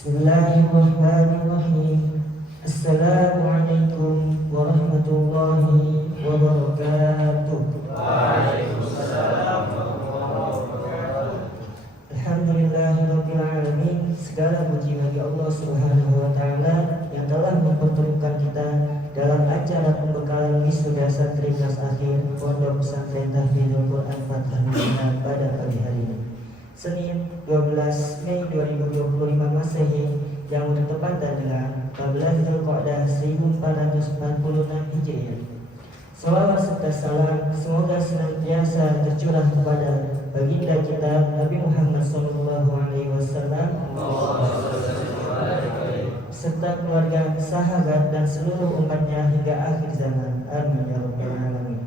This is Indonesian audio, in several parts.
Bismillahirrahmanirrahim. Assalamualaikum warahmatullahi wabarakatuh. Waalaikumsalam warahmatullahi wabarakatuh. Alhamdulillahirabbil alamin. Segala puji bagi Allah Subhanahu wa taala yang telah mempertemukan kita dalam acara pembekalan wisuda santri kelas akhir Pondok Pesantren Tahfidzul Quran Fathul Mu'min pada pagi hari ini, Senin 12 Mei 2025 Masehi, yang bertepatan dengan 14 Dzulqa'dah 1446 Hijriah. Salawat serta salam semoga senantiasa tercurah kepada baginda kita Nabi Muhammad SAW serta keluarga, sahabat dan seluruh umatnya hingga akhir zaman. Amin ya rabbal alamin.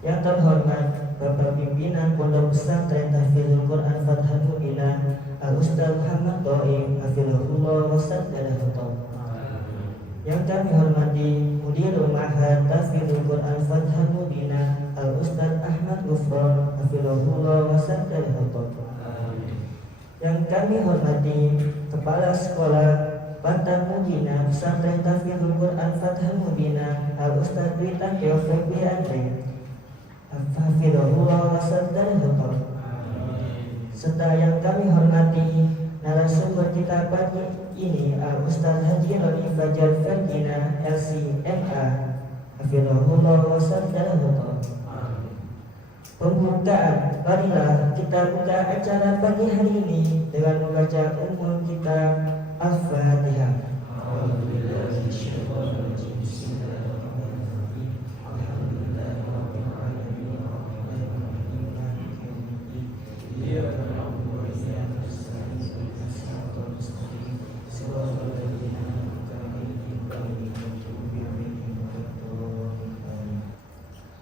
Yang terhormat Bapak Pimpinan Pondok Pesantren Tahfidzul Quran Fathul Mu'min Al-Ustaz Muhammad Dhaim hafizahullah wa saddadahu. Yang kami hormati Mudirul Ma'had Tahfidzul Quran Fathul Mu'min Al-Ustaz Ahmad Ghufran hafizahullah wa saddadahu. Yang kami hormati Kepala Sekolah Bantan Mubina Pesantren Tahfidzul Quran Fathul Mu'min Al-Ustaz Dwi Taqiyah Febri Andre hafizahullah wa saddadahu. Serta yang kami hormati narasumber kita pagi ini Al-Ustaz Haji Roni Fajar Ferdina LC.MA hafizahullah wa saddadahu. Pembukaan, marilah kita buka acara pagi hari ini dengan membaca umum kita Al-Fatihah.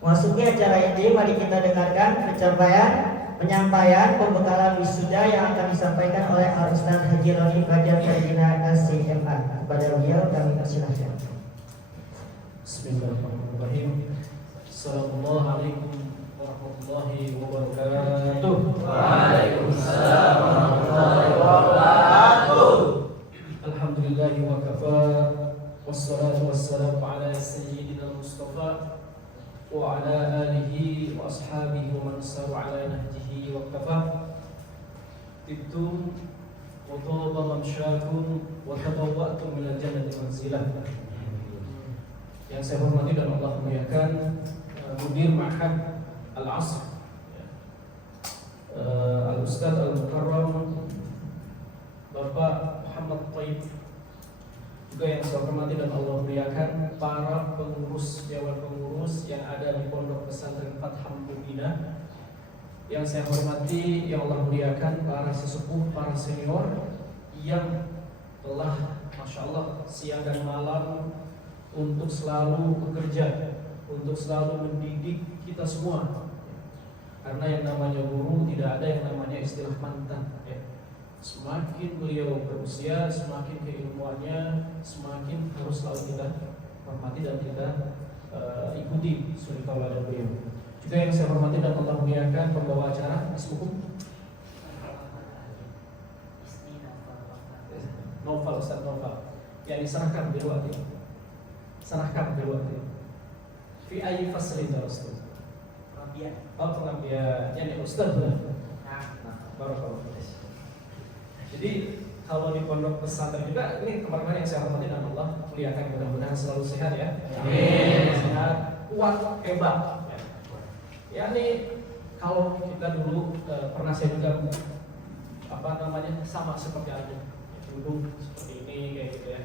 Masuki acara ini, mari kita dengarkan penyampaian pembekalan wisuda yang akan disampaikan oleh Al-Ustaz Haji Roni Fajar Ferdina LC.MA. Kepada beliau kami persilahkan. Bismillahirrahmanirrahim. Assalamualaikum warahmatullahi wabarakatuh. Waalaikumsalam warahmatullahi wabarakatuh. Alhamdulillahi wa kafa, wassalatu wassalamu ala sayyidina Mustafa wa ala alihi wa ashabihi wa man saru ala nahjihi wa kafa. Tibtum wa taba mamsyakum wa tabawwa'tum minal jannati manzilah. Yang saya hormati dan Allah muliakan Mudir Ma'had Al-Asr Al-Ustaz Al-Mukarram Bapak Muhammad Thaib, juga yang saya hormati dan Allah muliakan para pengurus, dewan pengurus yang ada di Pondok Pesantren Fathul Mu'min. Yang saya hormati, yang Allah muliakan para sesepuh, para senior yang telah Masya Allah siang dan malam untuk selalu bekerja, untuk selalu mendidik kita semua. Karena yang namanya guru tidak ada yang namanya istilah mantan ya. Semakin beliau berusia, semakin keilmuannya, semakin harus selalu kita hormati dan kita ikuti suri tauladan beliau. Juga yang saya hormati dan Allah muliakan pembawa acara, Ismukum Noval, Ustaz Noval, yang diserahkan di luar ini. Serahkan di luar ini. Fi ayyi faslin darastu? Pengabdian. Oh, pengabdian. Yani Ustaz. Barakallahu fiik. Jadi kalau di pondok pesantren juga, ini teman-teman yang saya hormati dan Allah muliakan, mudah-mudahan selalu sehat ya. Amin. Sehat, kuat, hebat. Ya ini kalau kita dulu pernah saya juga sama seperti aja, duduk seperti ini kayak gitu ya.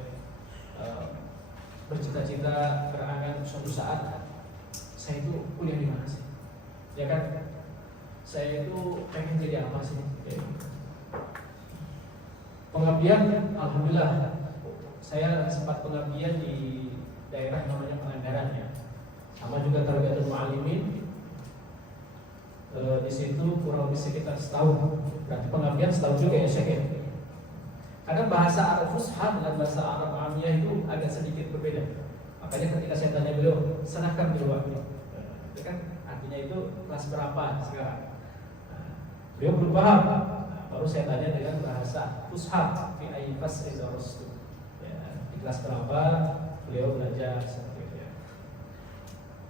Bercita-cita berangan suatu saat saya itu kuliah di mana sih? Ya kan? Saya itu pengen jadi apa sih? Pengabdian, alhamdulillah, saya sempat pengabdian di daerah namanya Pangandaran ya. Sama juga Tarbiyatul Mu'allimin. Di situ kurang lebih sekitar setahun. Berarti pengabdian setahun juga ya Syekh. Kadang bahasa Arab Fusha dengan bahasa Arab Amiyah itu agak sedikit berbeda. Makanya ketika saya tanya beliau, serahkan dulu waktu. Itu kan artinya itu kelas berapa sekarang? Beliau belum paham. Baru saya tanya dengan bahasa Fusha fi aifas izarastu. Ya, di kelas berapa beliau belajar seperti itu ya.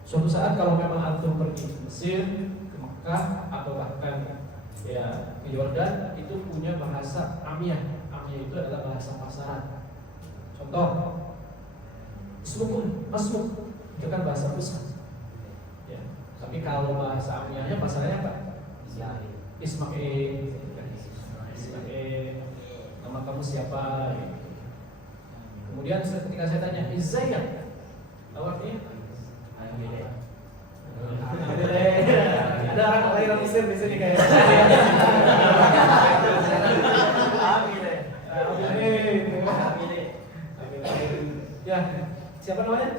Suatu saat kalau memang antum pergi ke Mesir, ke Mekah atau bahkan ya ke Yordan, itu punya bahasa amiyah. Amiyah itu adalah bahasa pasaran. Contoh, ismukum, masmuk, itu kan bahasa Fusha. Ya. Tapi kalau bahasa amiyahnya pasarannya apa? Ismail, nama kamu siapa? Kemudian ketika saya tanya, Izzayak, tahu artinya? Ada orang kelahiran Mesir di sini kayak. Ya, siapa namanya?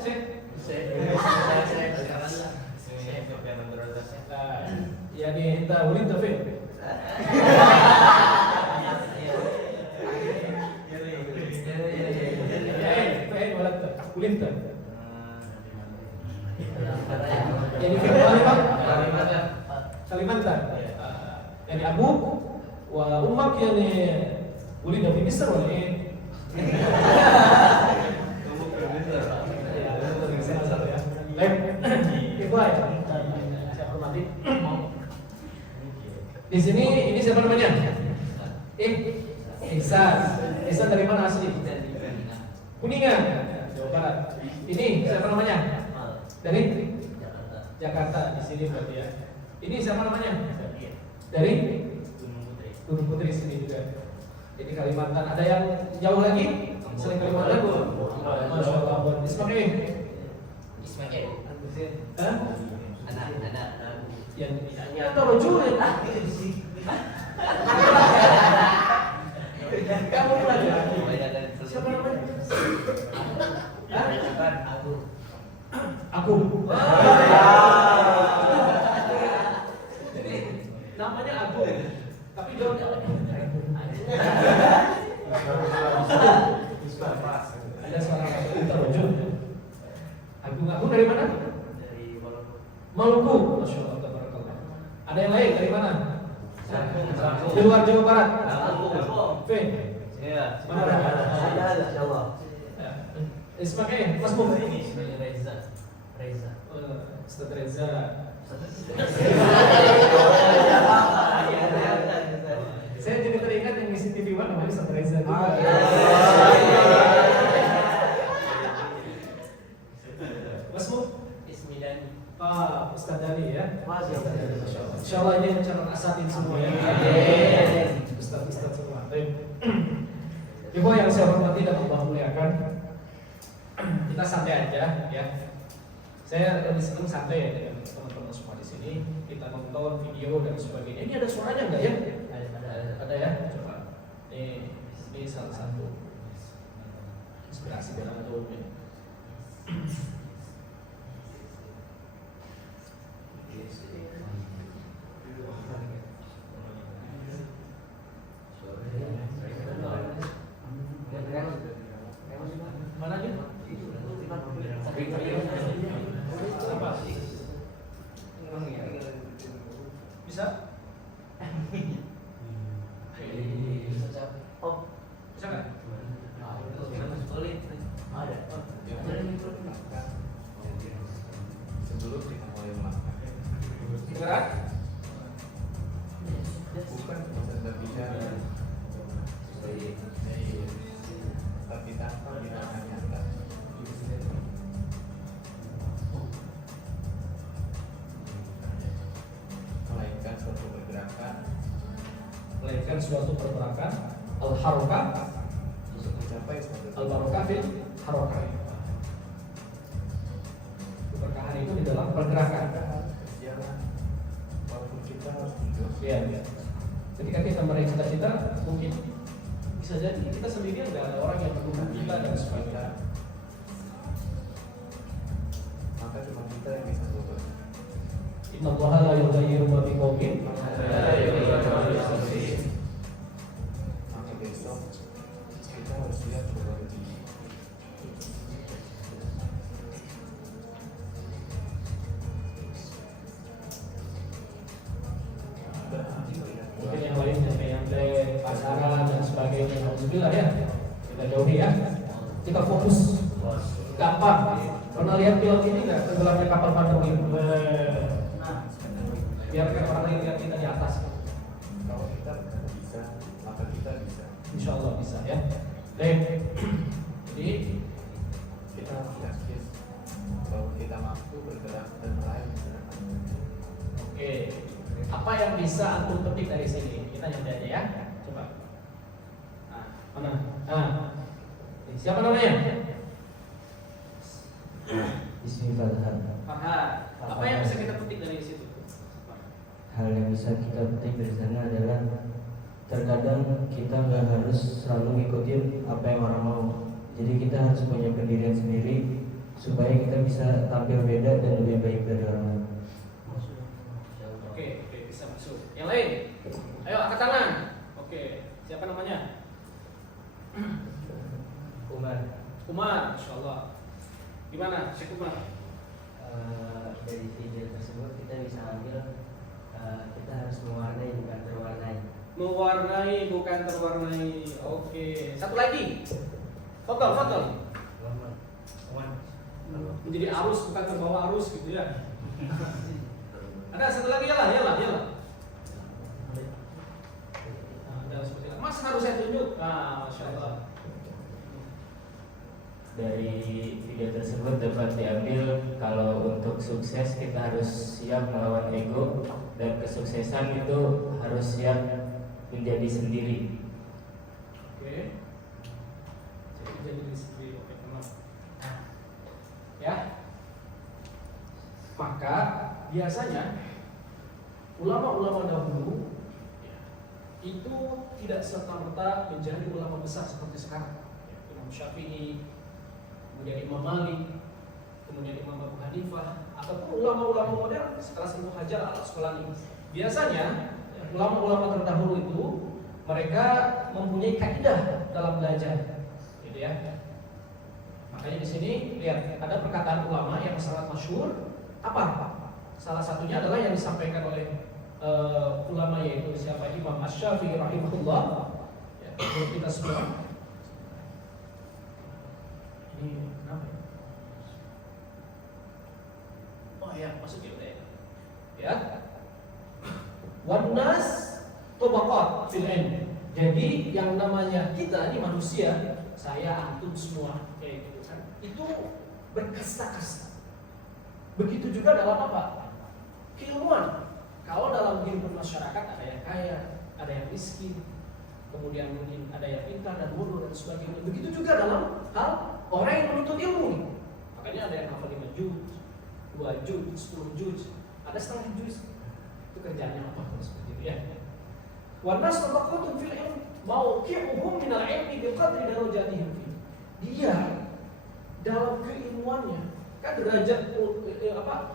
Yani anta ulidta fين؟ فين ولدت؟ ولدت؟ يعني في Kalimantan. Yani abuk wa ummak yani ulida fi Misr wala eh? Di sini ini siapa namanya? Ihsan. Ihsan dari mana asli? Kuningan, Jawa Barat. Ini siapa namanya? Dari Jakarta. Di sini berarti ya. Ini siapa namanya? Dari Gunung Putri sini juga. Ini Kalimantan. Ada yang jauh lagi? Selain Kalimantan? Masya Allah. Ismail. Hah? Anak. Yang atau rojul ya? Kamu pelajar? Siapa namanya? Aku. Namanya Aku. Tapi jawabnya ada seorang kita rojul. Aku dari mana? Dari Maluku. Masya Allah. Ada yang lain dari mana? Di luar Jawa Barat. Fin. Iya. Mana? Ada Jawa. Ismail, Mas Bum. Reza. Ustaz Reza. Saya jadi teringat yang ngisi TV One namanya Ustaz Reza. Mas Bum. Pak Ustaz Dani ya. Insyaallah ini mencatat asatin semua ya. Ustaz semua. Baik. Ibu yang saya hormati dan Allah muliakan, kita santai aja ya. Saya lebih senang santai ya dengan teman-teman semua di sini. Kita nonton video dan sebagainya. Ini ada suaranya enggak ya? Ada ya. Coba. Ini salah satu inspirasi dari antum ya. Mana aja? Bisa? Oh, bisa nggak? Ada. Sebelum kita mulai makan. Berat? Bukan proses berbicara, tapi tanpa tindakan nyata. Melainkan suatu pergerakan al-harakah untuk mencapai suatu al-barakah fil harakah. Keberkahan itu di dalam pergerakan. jalan, walaupun kita harus mundur. Ya. Ketika kita meraih cita-cita, mungkin bisa jadi kita sendirian, nggak ada orang yang mendukung kita dan sebagainya. Maka cuma kita yang bisa berubah. Inna Allaha la yughayyiru ma biqaumin. Maka besok kita harus lihat coba lebih. Mungkin yang lain yang Kita jauhi ya. Kita fokus. Gampang. Pernah lihat film ini nggak? Tenggelamnya kapal patroli. Nah, biarkan orang lain lihat kita di atas. Kalau kita bisa, maka kita bisa. Insya Allah bisa ya. Baik. Jadi Kita harus yakin bahwa kita mampu bergerak dan meraih gerakan. oke. Apa yang bisa antum petik dari sini? Kita nyantai aja ya. Coba. Nah, mana? Nah. Siapa namanya? Bismillahirrahmanirrahim. Farhan. Apa yang bisa kita petik dari situ? Hal yang bisa kita petik dari sana adalah terkadang kita nggak harus selalu ngikutin apa yang orang mau. Jadi kita harus punya pendirian sendiri supaya kita bisa tampil beda dan lebih baik dari orang lain. Oke, bisa masuk. Yang lain? Ayo angkat tangan. Oke, siapa namanya? Umar, insyaallah. Gimana, Syekh Umar? Dari video tersebut kita bisa ambil kita harus mewarnai bukan terwarnai. Mewarnai bukan terwarnai. Oke, satu lagi. Fadal. Menjadi arus bukan terbawa arus gitu ya. Ada satu lagi, yalah. Nah, ada seperti itu. Mas harus saya tunjuk. Nah, Masya Allah. Dari video tersebut dapat diambil kalau untuk sukses kita harus siap melawan ego, dan kesuksesan itu harus siap menjadi sendiri. Oke. Jadi diri sendiri. Oke, teman. Ya. Maka biasanya ulama-ulama dahulu itu tidak serta-merta menjadi ulama besar seperti sekarang. Imam Syafi'i, kemudian Imam Malik, kemudian Imam Abu Hanifah, ataupun ulama-ulama modern setelah Ibnu Hajar al-Asqalani. Biasanya ulama-ulama terdahulu itu mereka mempunyai kaidah dalam belajar, gitu ya. Makanya di sini lihat ada perkataan ulama yang sangat masyhur. Apa? Salah satunya adalah yang disampaikan oleh ulama yaitu siapa? Imam Asy-Syafi'i rahimahullah. Ya, menurut kita semua. Ini kenapa ya? Oh ya, masukin deh. Ya. Wanas tabaqat fil ilm. Jadi yang namanya kita ini manusia, saya antum semua kayak gitu kan. Itu berkasta-kasta. Begitu juga dalam apa? Keilmuan. Kalau dalam kehidupan masyarakat ada yang kaya, ada yang miskin, kemudian mungkin ada yang pintar dan bodoh dan sebagainya. Begitu juga dalam hal orang yang menuntut ilmu. Makanya ada yang hafal 5 juz, 2 juz, 10 juz, ada setengah juz. Itu kerjanya apa kalau seperti itu ya. Wa nas tabaqatun fil ilm mawqi'uhum min al-'ilmi biqadri darajatihim. Dia dalam keilmuannya kan derajat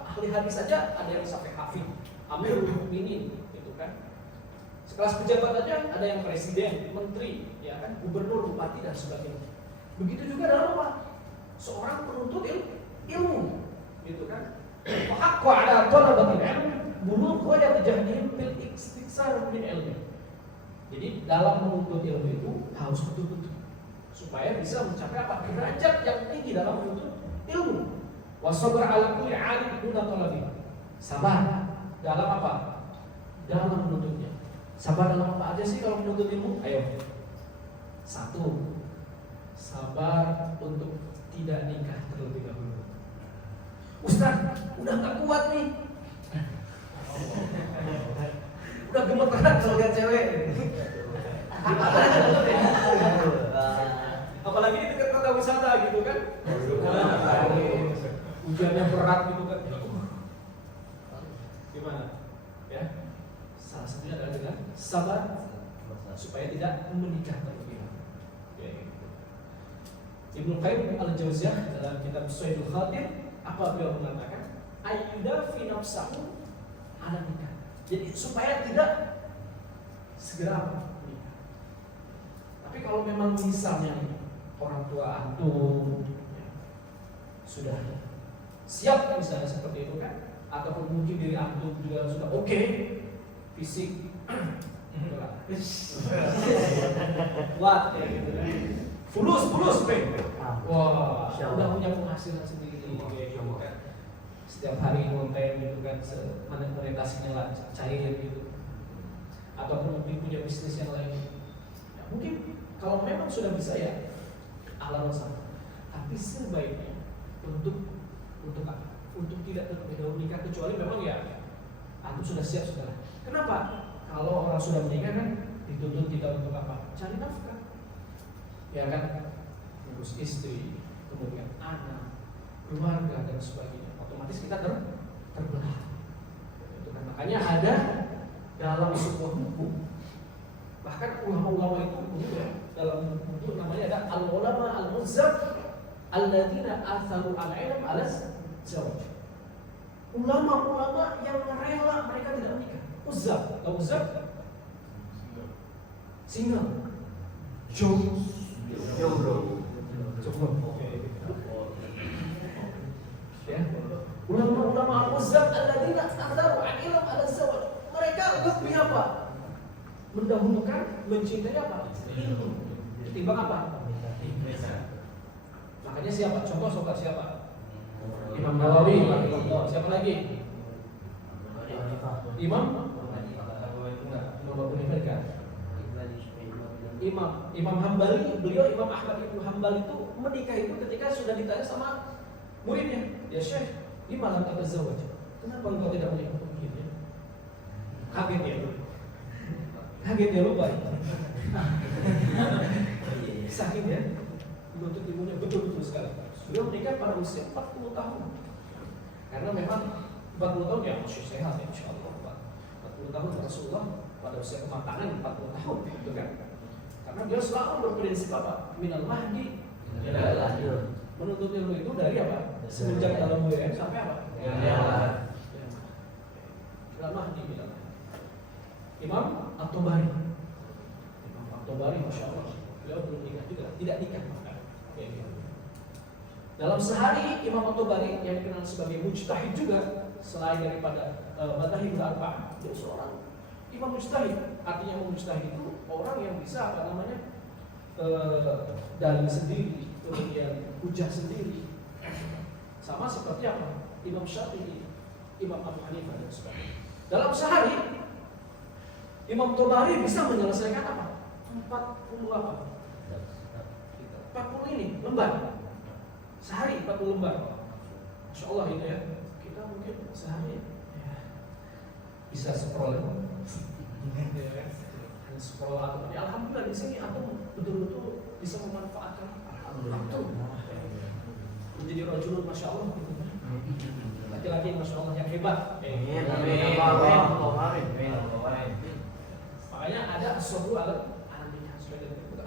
ahli hadis saja ada yang sampai hafid, Amirul Mukminin gitu kan. Sekelas pejabat aja ada yang presiden, menteri, ya kan, gubernur, bupati dan sebagainya. Begitu juga dalam apa? Seorang penuntut ilmu, gitu kan. Wa haqqu 'ala talabatil 'ilm bulugh ghayat jahdihim bil istiksar min ilmi. Jadi dalam menuntut ilmu itu harus betul-betul supaya bisa mencapai apa? Derajat yang tinggi dalam menuntut ilmu. Wa sabr 'ala kulli 'alim duna talabi. Sabar dalam apa? Dalam menuntutnya. Sabar dalam apa aja sih kalau menuntut ilmu? Ayo. 1. Sabar untuk tidak nikah terlebih dahulu. Ustaz, udah gak kuat nih. Udah gemeteran kalau lihat cewek. Apalagi di dekat kota wisata gitu kan. Hujannya berat gitu kan. Gimana? Ya. Salah satunya adalah dengan sabar supaya tidak menikah terlebih dahulu. Ya, gitu. Ibnu Qayyim al-Jauziyah dalam kitab Sayyidul Khatir apa beliau mengatakan? Ayyuda fi nafsahu ala nikah. Jadi supaya tidak segera menikah. Tapi kalau memang misalnya orang tua antum ya, sudah siap misalnya seperti itu kan, ataupun mungkin diri antum juga sudah oke, fisik kuat ya gitu kan. fulus pay. Wah, Insya Allah. udah punya penghasilan sendiri kayak gitu kan. Setiap hari ngonten gitu kan, monetasinya lah cair gitu. Ataupun mungkin punya bisnis yang lain. Ya, mungkin kalau memang sudah bisa ya alam sama. Tapi sebaiknya untuk apa? Untuk tidak terlebih dahulu nikah, kecuali memang ya antum sudah siap sudah. Kenapa? Kalau orang sudah menikah kan dituntut kita untuk apa? Cari nafkah, ya kan? Ngurus istri, kemudian anak, keluarga dan sebagainya. Otomatis kita terbelah. Itu kan makanya ada dalam sebuah buku, bahkan ulama-ulama itu ya, dalam buku namanya ada al-ulama al-muzzab alladzina atharu al-ilm ala zawaj. Ulama-ulama yang rela mereka tidak menikah. Uzzab, tahu uzzab? Single. Jomblo. Ya. Ulama-ulama al-muzzab alladzina atharu al-ilm ala zawaj. Mereka lebih apa? Mendahulukan mencintai apa? Ilmu. Ketimbang apa? Makanya siapa? Contoh siapa? Imam Nawawi, siapa lagi? Imam Abu Hanifah. Imam Hambali, beliau Imam Ahmad bin Hambal itu menikah itu ketika sudah ditanya sama muridnya, ya Syekh, gimana kata zawaj? Kenapa engkau tidak menikah? Kaget ya lupa. Sakit ya, menuntut ilmunya betul-betul sekali. Beliau menikah pada usia 40 tahun. Karena memang 40 tahun ya masih sehat ya, insya Allah. 40 tahun Rasulullah pada usia kematangan 40 tahun, gitu kan? Karena beliau selalu berprinsip apa? Minal mahdi ilal lahir. Menuntut ilmu itu dari apa? Semenjak dalam WM sampai apa? Minal mahdi ilal lahir. Imam At-Tabari, masya Allah, beliau belum nikah juga, tidak nikah bahkan. Dalam sehari Imam At-Tabari yang dikenal sebagai mujtahid juga, selain daripada madhahib al-arba'ah, dia seorang imam mujtahid. Artinya mujtahid itu orang yang bisa apa namanya dalil sendiri, kemudian hujah sendiri, sama seperti apa Imam Syafi'i, Imam Abu Hanifah dan sebagainya. Dalam sehari Imam Tabari bisa menyelesaikan apa? 40 apa? 40 ini lembar. Sehari 40 lembar. Masya Allah itu ya. Kita mungkin sehari ya, bisa scroll ya. Scroll atau alhamdulillah di sini aku betul-betul bisa memanfaatkan alhamdulillah. Menjadi rajulun masya Allah gitu. Laki-laki masya Allah yang hebat. Amin. Makanya ada suatu alat nikah.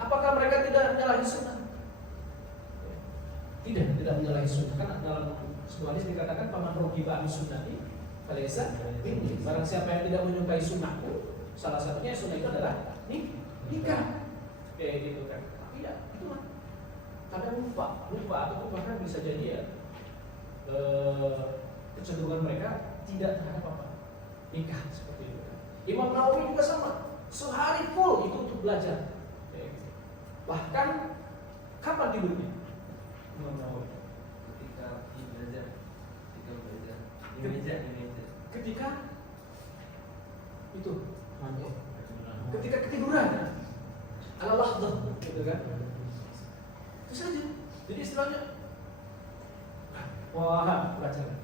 Apakah mereka tidak menyalahi sunnah? Tidak menyalahi sunnah. Kan dalam sebuah hadis dikatakan paman rogiba an sunnati falaysa minni. Barang siapa yang tidak menyukai sunnahku, salah satunya sunnah itu adalah nikah. Kayak gitu kan. Tapi ya itulah. Kadang lupa atau bahkan bisa jadi ya kecenderungan mereka tidak terhadap apa? Nikah seperti itu kan. Imam Nawawi juga sama. Sehari full itu untuk belajar. Bahkan kapan tidurnya? Imam Nawawi Ketika belajar ketika itu ketika ketiduran ala lahdah gitu kan. Itu saja. Jadi istilahnya wah belajar.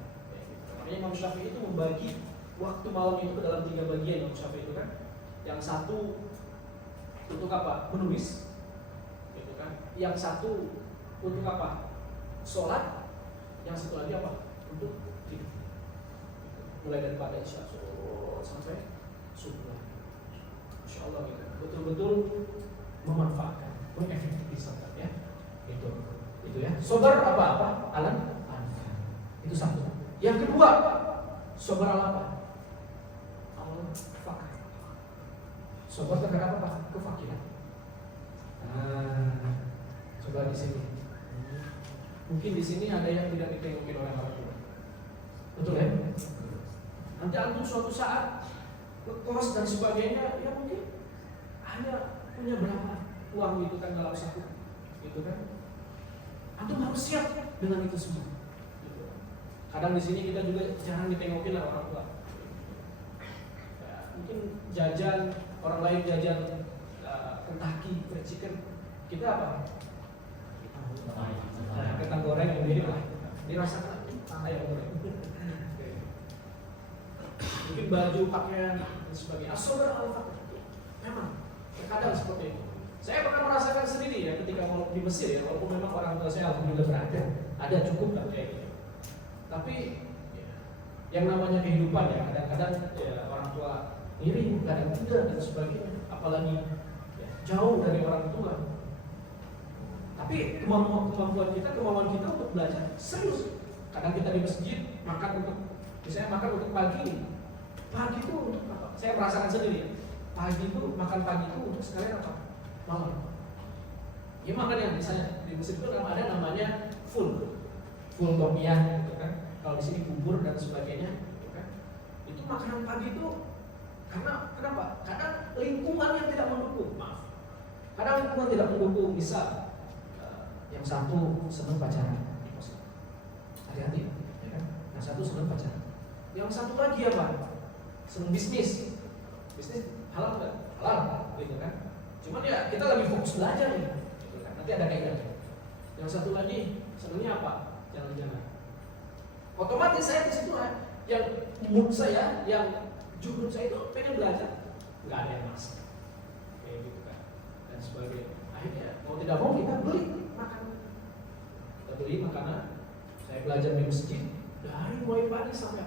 Makanya Imam Syafi'i itu membagi waktu malam itu ke dalam 3 bagian. Imam Syafi'i itu kan yang satu untuk apa? Menulis gitu kan. Yang satu untuk apa? Sholat. Yang satu lagi apa? Untuk tidur. Mulai daripada isya sampai subuh. Masya Allah gitu. Betul-betul memanfaatkan, mengefektifkan ya. Itu ya. Sabar apa? Alam. Itu satu. Yang kedua, sabar apa? Al-fakir. Sabar terhadap apa? Kefakiran. Coba di sini. Mungkin di sini ada yang tidak ditengokin oleh orang tua. Betul ya? Nanti antum suatu saat kos dan sebagainya, ya mungkin hanya punya berapa uang itu kan dalam saku. gitu kan? Antum harus siap dengan itu semua. Gitu. Kadang di sini kita juga jarang ditengokin lah orang tua. Ya, mungkin jajan orang lain jajan Kentucky, fried chicken, kita apa? Nah, kentang goreng yang mirip lah. Dirasakan ayam goreng. Mungkin baju, pakaian dan sebagainya. As-sabr al-fakir. Memang terkadang seperti itu. Saya pernah merasakan sendiri ya ketika mau di Mesir ya, walaupun memang orang tua saya alhamdulillah berada, ada cukup lah kayak gitu. Tapi ya, yang namanya kehidupan ya kadang-kadang ya, orang tua iri, kadang tidak dan sebagainya. Apalagi ya, jauh dari orang tua. Tapi kemampuan kita untuk belajar serius. Kadang kita di masjid makan untuk, misalnya makan untuk pagi. Pagi itu untuk apa? Saya merasakan sendiri ya. Pagi itu makan pagi itu untuk sekalian apa? Malam. Ya makan yang misalnya di Mesir itu ada namanya full tomiah gitu kan. Kalau di sini bubur dan sebagainya, gitu kan. Itu makanan pagi itu karena kenapa? Karena lingkungan yang tidak mendukung. Maaf. Kadang lingkungan tidak mendukung. Misal yang satu senang pacaran, hati-hati, ya kan? Yang satu senang pacaran. Yang satu lagi apa? Senang bisnis halal nggak? Halal, gitu kan? Cuman ya kita lagi fokus belajar nih, gitu kan? Nanti ada kayak yang satu lagi senangnya apa? Jalan-jalan. Otomatis saya di situ yang mood saya, yang juhud saya itu pengen belajar, nggak ada yang masuk, kayak gitu kan? Dan sebagainya. Akhirnya mau tidak mau kita beli makanan. Kita beli makanan. Saya belajar di masjid dari mulai pagi sampai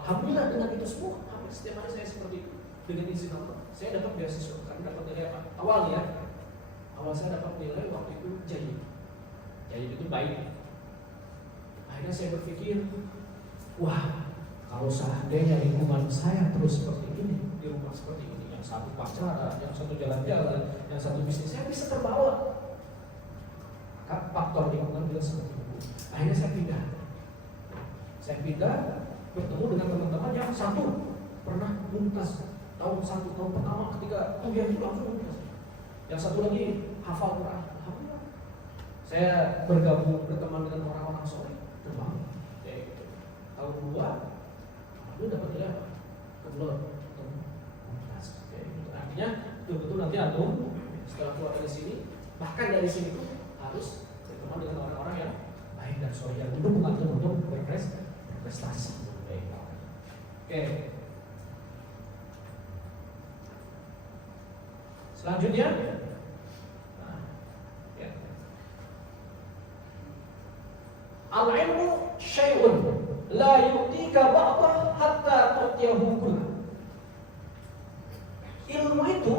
alhamdulillah dengan itu semua hampir setiap hari saya seperti itu. Dengan izin Allah saya dapat beasiswa karena dapat nilai apa? Awal saya dapat nilai waktu itu jadi itu baik. Akhirnya saya berpikir, wah kalau seandainya lingkungan saya terus seperti ini, di rumah seperti ini, yang satu pacaran, yang satu jalan-jalan, yang satu bisnis, saya bisa terbawa. Maka faktor lingkungan juga seperti itu. Akhirnya saya pindah bertemu dengan teman-teman yang satu pernah mumtaz tahun pertama ketika kuliah itu langsung mumtaz. Yang satu lagi hafal Quran. Alhamdulillah. Saya berteman dengan orang-orang soleh, terbang. Kayak gitu. Tahun kedua, alhamdulillah dapat nilai apa? Kebetulan mumtaz. Kayak gitu. Artinya betul-betul nanti antum setelah keluar dari sini, bahkan dari sini tuh harus berteman dengan orang-orang yang baik dan soleh yang mendukung antum untuk berprestasi. Oke. Selanjutnya, al-ilmu syai'un la yu'tika ba'dah hatta tu'tiyahu kullah. Ilmu itu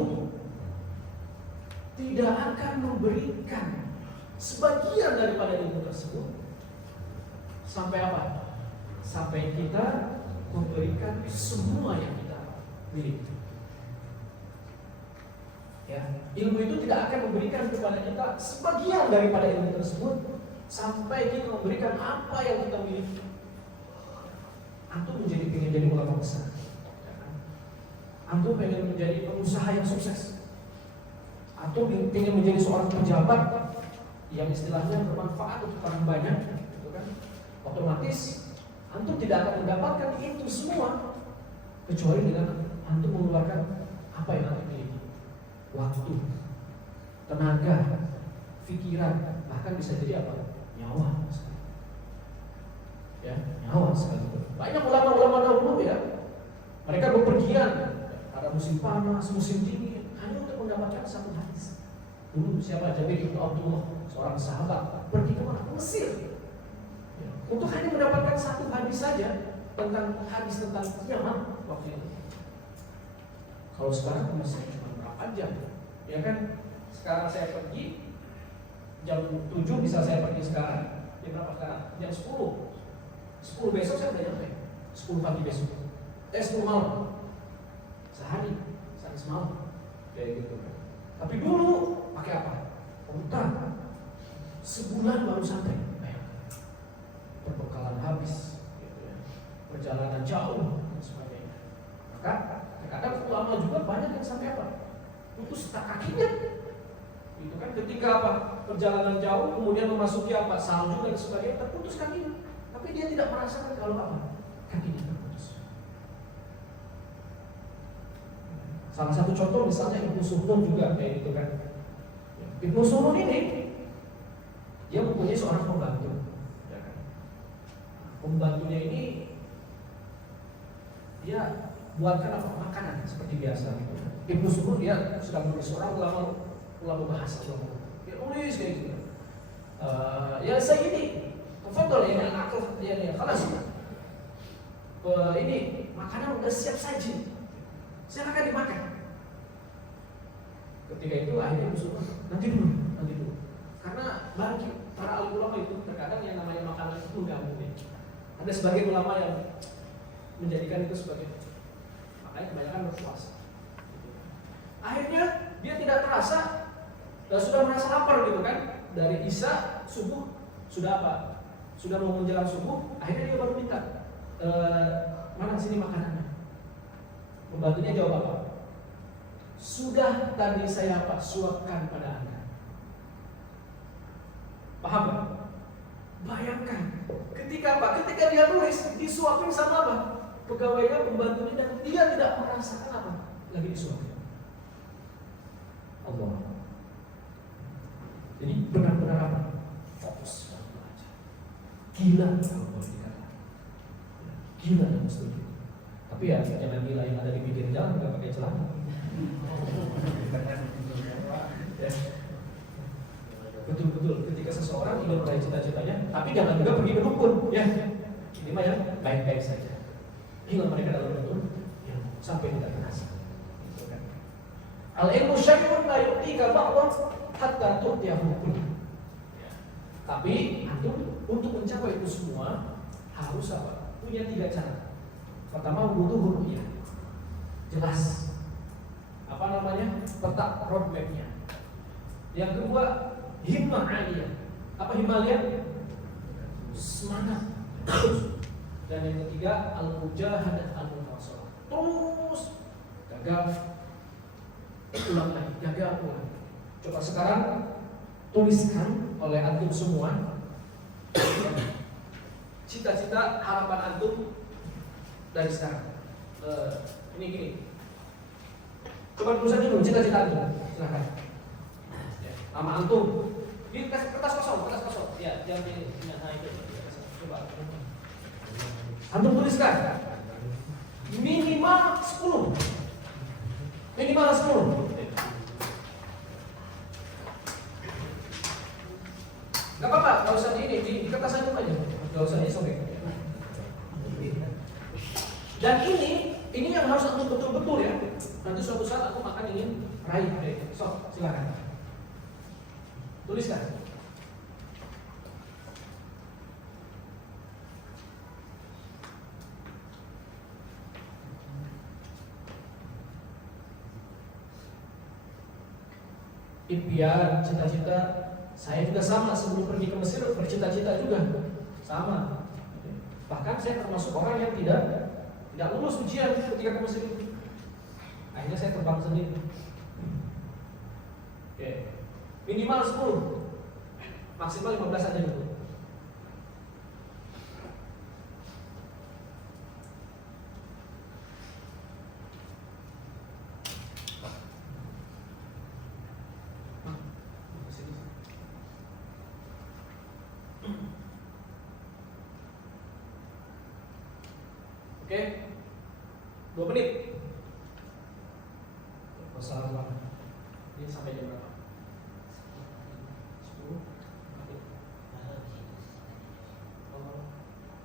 tidak akan memberikan sebagian daripada ilmu tersebut sampai apa? Sampai kita memberikan semua yang kita miliki. Ya, ilmu itu tidak akan memberikan kepada kita sebagian daripada ilmu tersebut sampai kita memberikan apa yang kita miliki. Antum pengen jadi ulama besar, ya kan? Antum pengen menjadi pengusaha yang sukses. Antum pengen menjadi seorang pejabat yang istilahnya bermanfaat untuk orang banyak, gitu kan? Otomatis antum tidak akan mendapatkan itu semua kecuali dengan antum mengeluarkan apa yang antum miliki. Waktu, tenaga, pikiran, bahkan bisa jadi apa? Nyawa. Ya, nyawa sekali. Banyak ulama-ulama dahulu ya, mereka bepergian pada musim panas, musim dingin, hanya untuk mendapatkan satu hadis. Dulu siapa? Jabir bin Abdullah, seorang sahabat, pergi ke mana? Ke Mesir. Ya, untuk hanya mendapatkan satu hadis saja tentang kiamat waktu itu. Kalau sekarang ke Mesir cuma berapa jam? Ya kan? Sekarang saya pergi jam 7 bisa saya pergi sekarang. Jam berapa sekarang? Jam 10. 10 besok saya udah nyampe. 10 pagi besok. 10 malam. Sehari semalam. Kayak gitu. Tapi dulu pakai apa? Unta. Sebulan baru sampai. Perbekalan habis, gitu ya. Perjalanan jauh dan sebagainya. Maka kadang ulama juga banyak yang sampai apa? Putus tak kakinya. Gitu kan, ketika apa? Perjalanan jauh, kemudian memasuki apa? Salju dan sebagainya, terputus kakinya. Tapi dia tidak merasakan kalau apa? Kakinya terputus. Salah satu contoh misalnya Ibnu Surnun juga kayak gitu kan. Ibnu Surnun ini dia mempunyai seorang pembantu. Ya kan? Pembantunya ini dia buatkan apa? Makanan seperti biasa gitu. Ibnu Surnun dia sedang menulis, seorang ulama bahasa ulama. Dia nulis kayak gitu. Ya saya ini, tafadhol ya, aku ya khalas. Ini makanan udah siap saji. Silakan dimakan. Ketika itu akhirnya Ibnu nanti dulu. Karena bagi para alim ulama itu terkadang yang namanya makanan itu mengganggu. Ada sebagian ulama yang menjadikan itu sebagai, makanya kebanyakan berpuasa. Akhirnya dia tidak terasa, sudah merasa lapar gitu kan. Dari Isya subuh sudah apa? Sudah mau menjelang subuh, akhirnya dia baru minta, mana sini makanannya. Pembantunya jawab apa? Sudah tadi saya apa? Suapkan pada Anda. Paham gak? Bayangkan, ketika apa? Ketika dia nulis, disuapin sama apa? Pegawainya, pembantunya, dan dia tidak merasakan apa? Lagi disuapin. Allah. Jadi benar-benar apa? Fokus dalam belajar. Gila kalau mau dikatakan. Gila dan setuju. Tapi ya jangan gila yang ada di pinggir jalan nggak pakai celana. Ya. Betul-betul ketika seseorang ingin meraih cita-citanya, tapi jangan juga pergi ke dukun, ya. Ini mah ya baik-baik saja. Gila mereka dalam betul, ya, sampai tidak terasa. Al-ilmu syai'un la yu'tika ba'dhan hatta tu'tiyahu kullah. Tapi antum untuk mencapai itu semua harus apa? Punya 3 cara. Pertama butuh ru'yah. Jelas. Apa namanya? Peta roadmap-nya. Yang kedua, himmah aliyah. Apa himmah aliyah? Semangat. Dan yang ketiga, al-mujahadah al-mufasalah. Terus gagal, ulang lagi, gagal ulang. Coba sekarang tuliskan oleh antum semua cita-cita harapan antum dari sekarang. Ini gini. Coba tulisan dulu cita-cita antum. Silakan. Nama antum di kertas kosong. Ya, jangan di itu. Coba. Antum tuliskan minimal 10. Minimal 10. Gak apa-apa, gak usah di kertas aja aja. Gak usah disobek. Dan ini yang harus aku betul-betul ya. Nanti suatu saat aku akan ingin raih. So, silakan. Tuliskan. Impian, cita-cita, saya juga sama sebelum pergi ke Mesir bercita-cita juga sama. Bahkan saya termasuk orang yang tidak lulus ujian ketika ke Mesir. Akhirnya saya terbang sendiri. Oke. Minimal 10, maksimal 15 aja dulu. Oke, 2 menit. Wassalamualaikum. Ini sampai jam berapa? 10.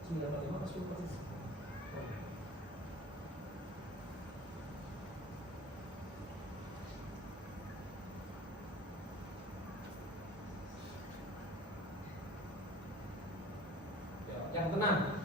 9:45 atau 10:45? Yang tenang.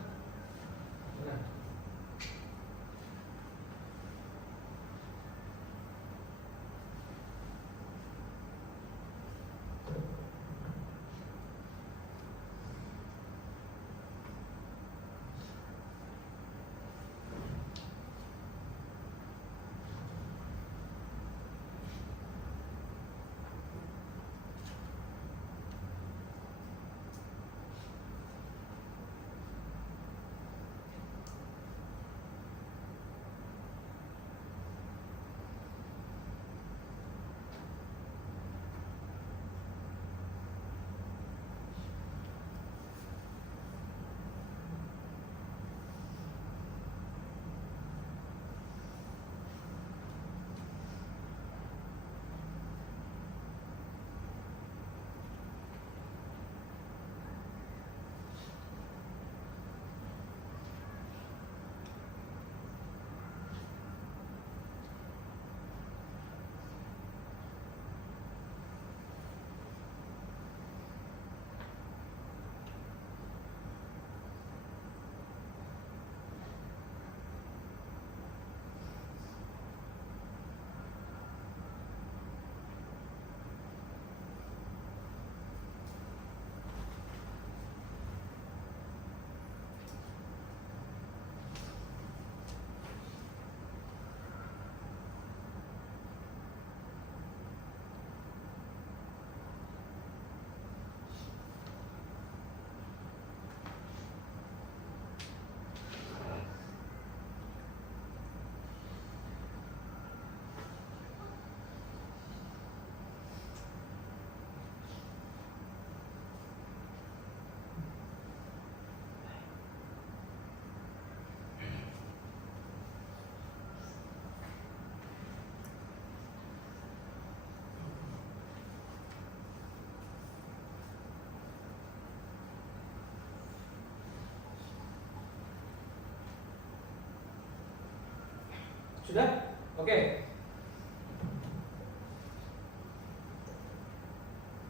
Sudah? Oke.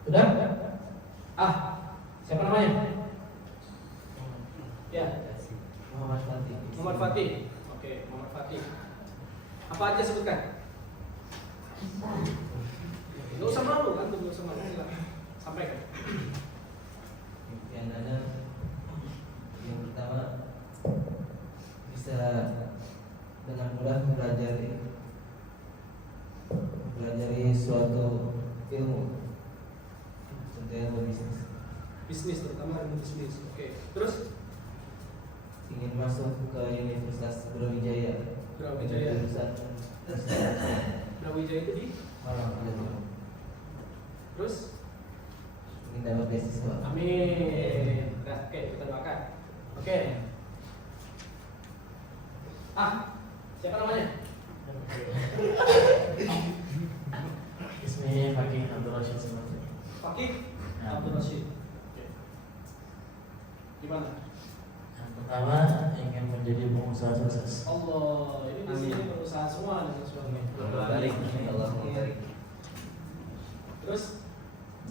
Sudah? Siapa namanya? Ya, Muhammad Fatih. Muhammad Fatih. Oke, Muhammad Fatih. Apa aja sebutkan? Nggak usah malu kan, nggak usah malu, silakan sampaikan. Yang ada yang pertama bisa dengan mudah mempelajari suatu ilmu, contohnya berbisnis. Bisnis, terutama ilmu bisnis. Oke. Terus Ingin masuk ke Universitas Brawijaya. Brawijaya. Jurusan Brawijaya itu di Malang. terus Ingin dapat beasiswa. amin. Nah, oke, kita doakan. Oke. Siapa namanya? Ismi Fakih Abdul Rashid Semarang. Fakih Ya. Abdul Rashid. Oke. Gimana? Yang pertama ingin menjadi pengusaha sukses. Allah, ini di sini pengusaha semua dengan suaminya. Barik, Allah barik. Terus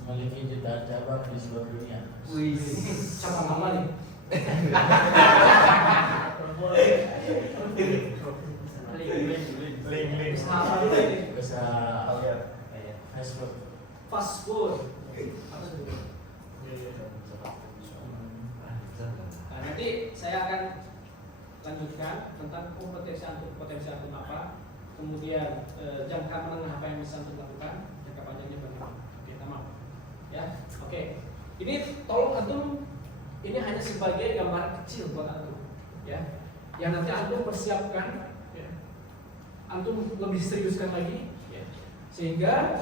Memiliki jutaan cabang di seluruh dunia. wih, cabang apa nih? Usaha apa dulu ini? Usaha fast food. Fast food. Apa itu? Nah, nanti saya akan lanjutkan tentang potensi antum apa, kemudian jangka menengah apa yang bisa antum lakukan, jangka panjangnya bagaimana. Oke, tamam. Ya, oke. Ini tolong antum, ini hanya sebagai gambaran kecil buat antum, ya. Yang nanti antum persiapkan, ya. Antum lebih seriuskan lagi, ya. Sehingga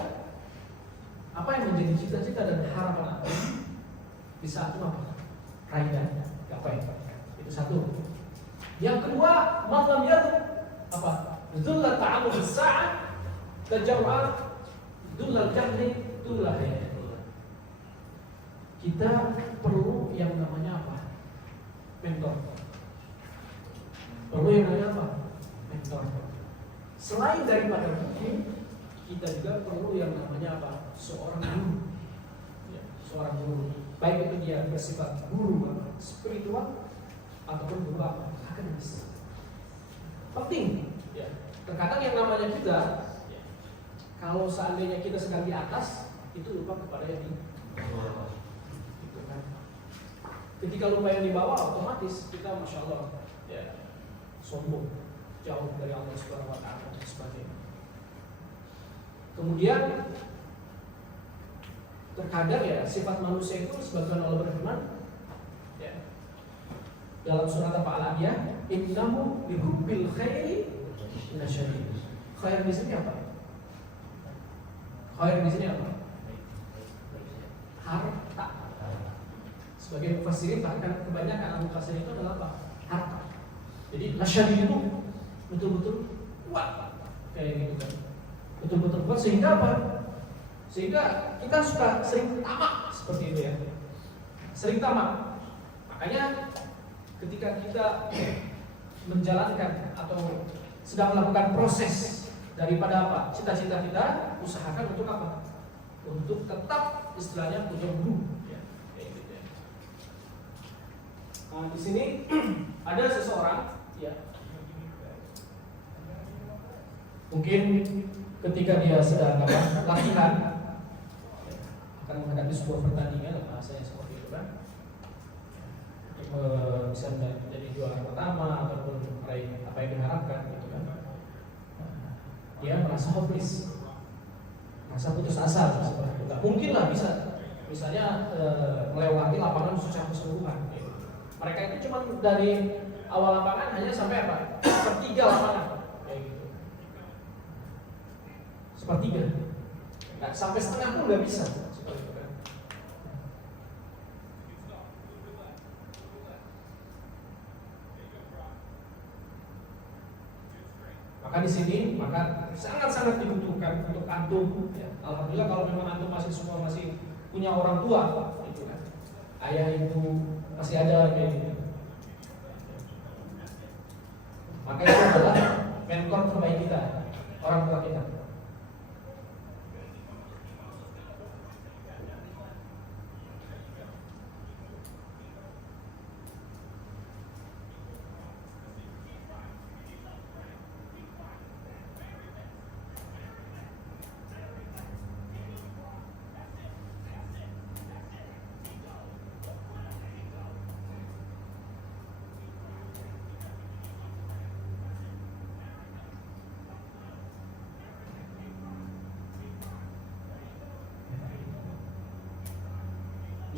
apa yang menjadi cita-cita dan harapan antum bisa antum apa? Raih dan gapai. Itu satu. Yang kedua, malam apa? Dzullat ta'amul sa'ah tajarra'at dzulal jahli tulah. Kita perlu yang namanya apa? Mentor. Perlu yang namanya apa? Mentor. Selain daripada itu, kita juga perlu yang namanya apa? Seorang guru. Ya, seorang guru. Baik itu dia bersifat guru spiritual ataupun guru apa? Akademis. Penting. Ya. Terkadang yang namanya kita, ya, kalau seandainya kita sedang di atas, itu lupa kepada yang di bawah. Gitu kan. Ketika lupa yang di bawah, otomatis kita masya Allah, ya, sombong, jauh dari Allah Subhanahu Wa Taala dan sebagainya. Kemudian terkadang ya sifat manusia itu sebagaimana Allah berfirman, ya, dalam surat Al-Anbiya, innahu lihubbil khairi lasyadid. Khair di sini apa? Khair di sini apa? Harta. Sebagai mufassirin bahkan kebanyakan mufassirin itu adalah apa? Harta. Jadi lasyadid itu betul-betul kuat kayak gitu kan. Betul-betul kuat sehingga apa? Sehingga kita suka sering tamak seperti itu ya. Sering tamak. Makanya ketika kita menjalankan atau sedang melakukan proses daripada apa? Cita-cita kita, usahakan untuk apa? Untuk tetap istilahnya punya guru. Ya, kayak gitu ya. Nah, di sini ada seseorang, ya. Mungkin ketika dia sedang latihan akan menghadapi sebuah pertandingan, bahasanya seperti itu kan, bisa menjadi juara pertama ataupun meraih apa yang diharapkan gitu kan. Dia merasa hopeless, merasa putus asa seperti itu. Nggak mungkin lah bisa, misalnya melewati lapangan secara keseluruhan. Gitu. Mereka itu cuma dari awal lapangan hanya sampai apa? Sepertiga lapangan, kayak gitu. Sepertiga, nggak sampai setengah pun nggak bisa. Seperti itu kan. Maka di sini sangat-sangat dibutuhkan untuk antum. Ya. Alhamdulillah kalau memang antum masih semua masih punya orang tua, gitu kan. Ayah ibu masih ada kayak gitu. Maka itu adalah mentor terbaik kita, orang tua kita.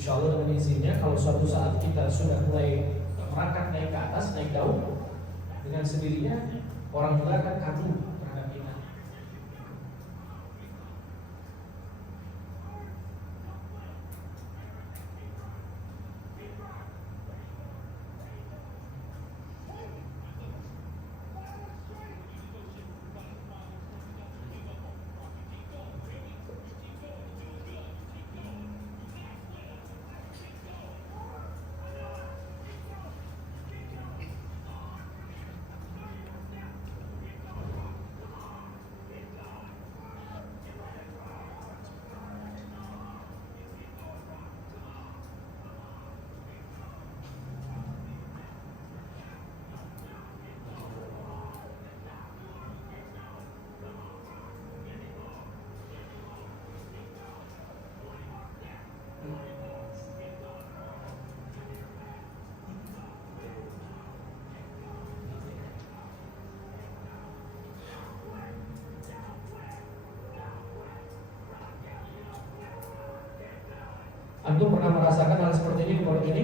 Insya Allah dengan izinnya, kalau suatu saat kita sudah mulai merangkak naik ke atas, naik daun, dengan sendirinya orang juga akan kagum terhadap kita. Antum pernah merasakan hal seperti ini di pondok ini?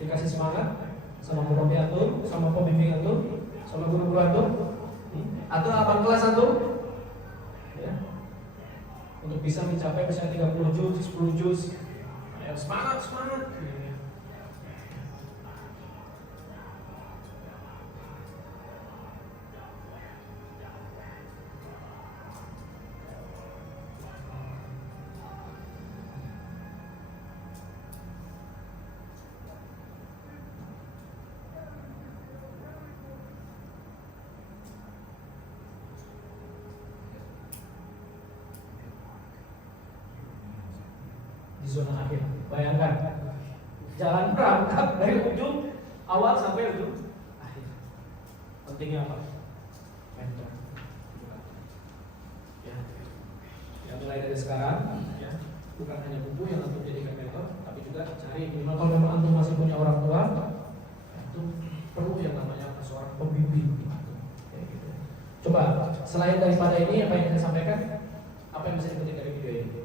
Dikasih semangat sama murabi antum, sama pembimbing antum, sama guru-guru antum, atau abang kelas antum, ya, untuk bisa mencapai misalnya 30 juz, 10 juz, ya, semangat. Di zona akhir, bayangkan jalan perangkap dari ujung awal sampai ujung akhir. Pentingnya apa? Mentor. Ya, mulai dari sekarang, ya, bukan hanya buku yang antum jadikan mentor, tapi juga cari minimal kalau memang antum masih punya orang tua, antum perlu yang namanya seorang pembimbing. Gitu. Coba selain daripada ini apa yang saya sampaikan, apa yang bisa dipetik dari video ini?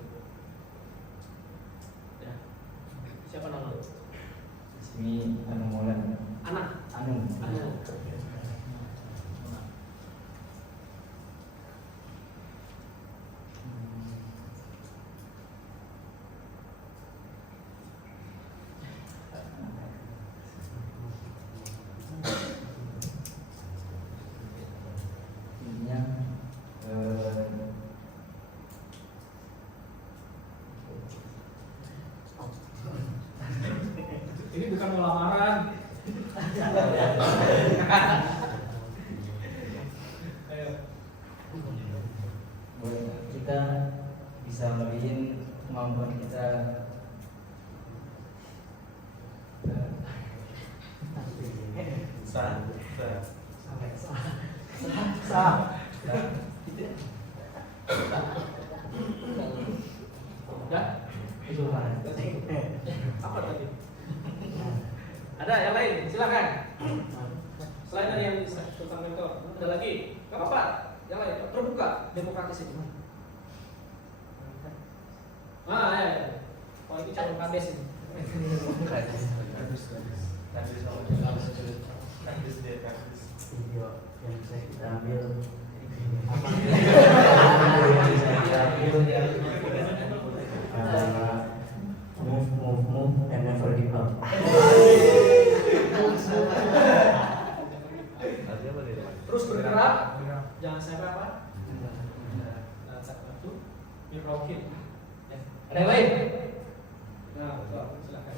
Siapa nama lu? Ini Anu Molan. Anu. Ini bukan mau lamaran. Kita bisa melihat kemampuan kita. Udah? Itu apa tadi? Ada yang lain? Silakan. Selain dari yang tentang mentor, ada lagi? Gak apa-apa. Yang lain terbuka, demokratis itu. Ya. Oh, ini calon kades ini. Video yang bisa kita ambil move and never give up. Terus bergerak, jangan sampai apa? Satu, dirokin. Ada yang lain? Nah, silakan.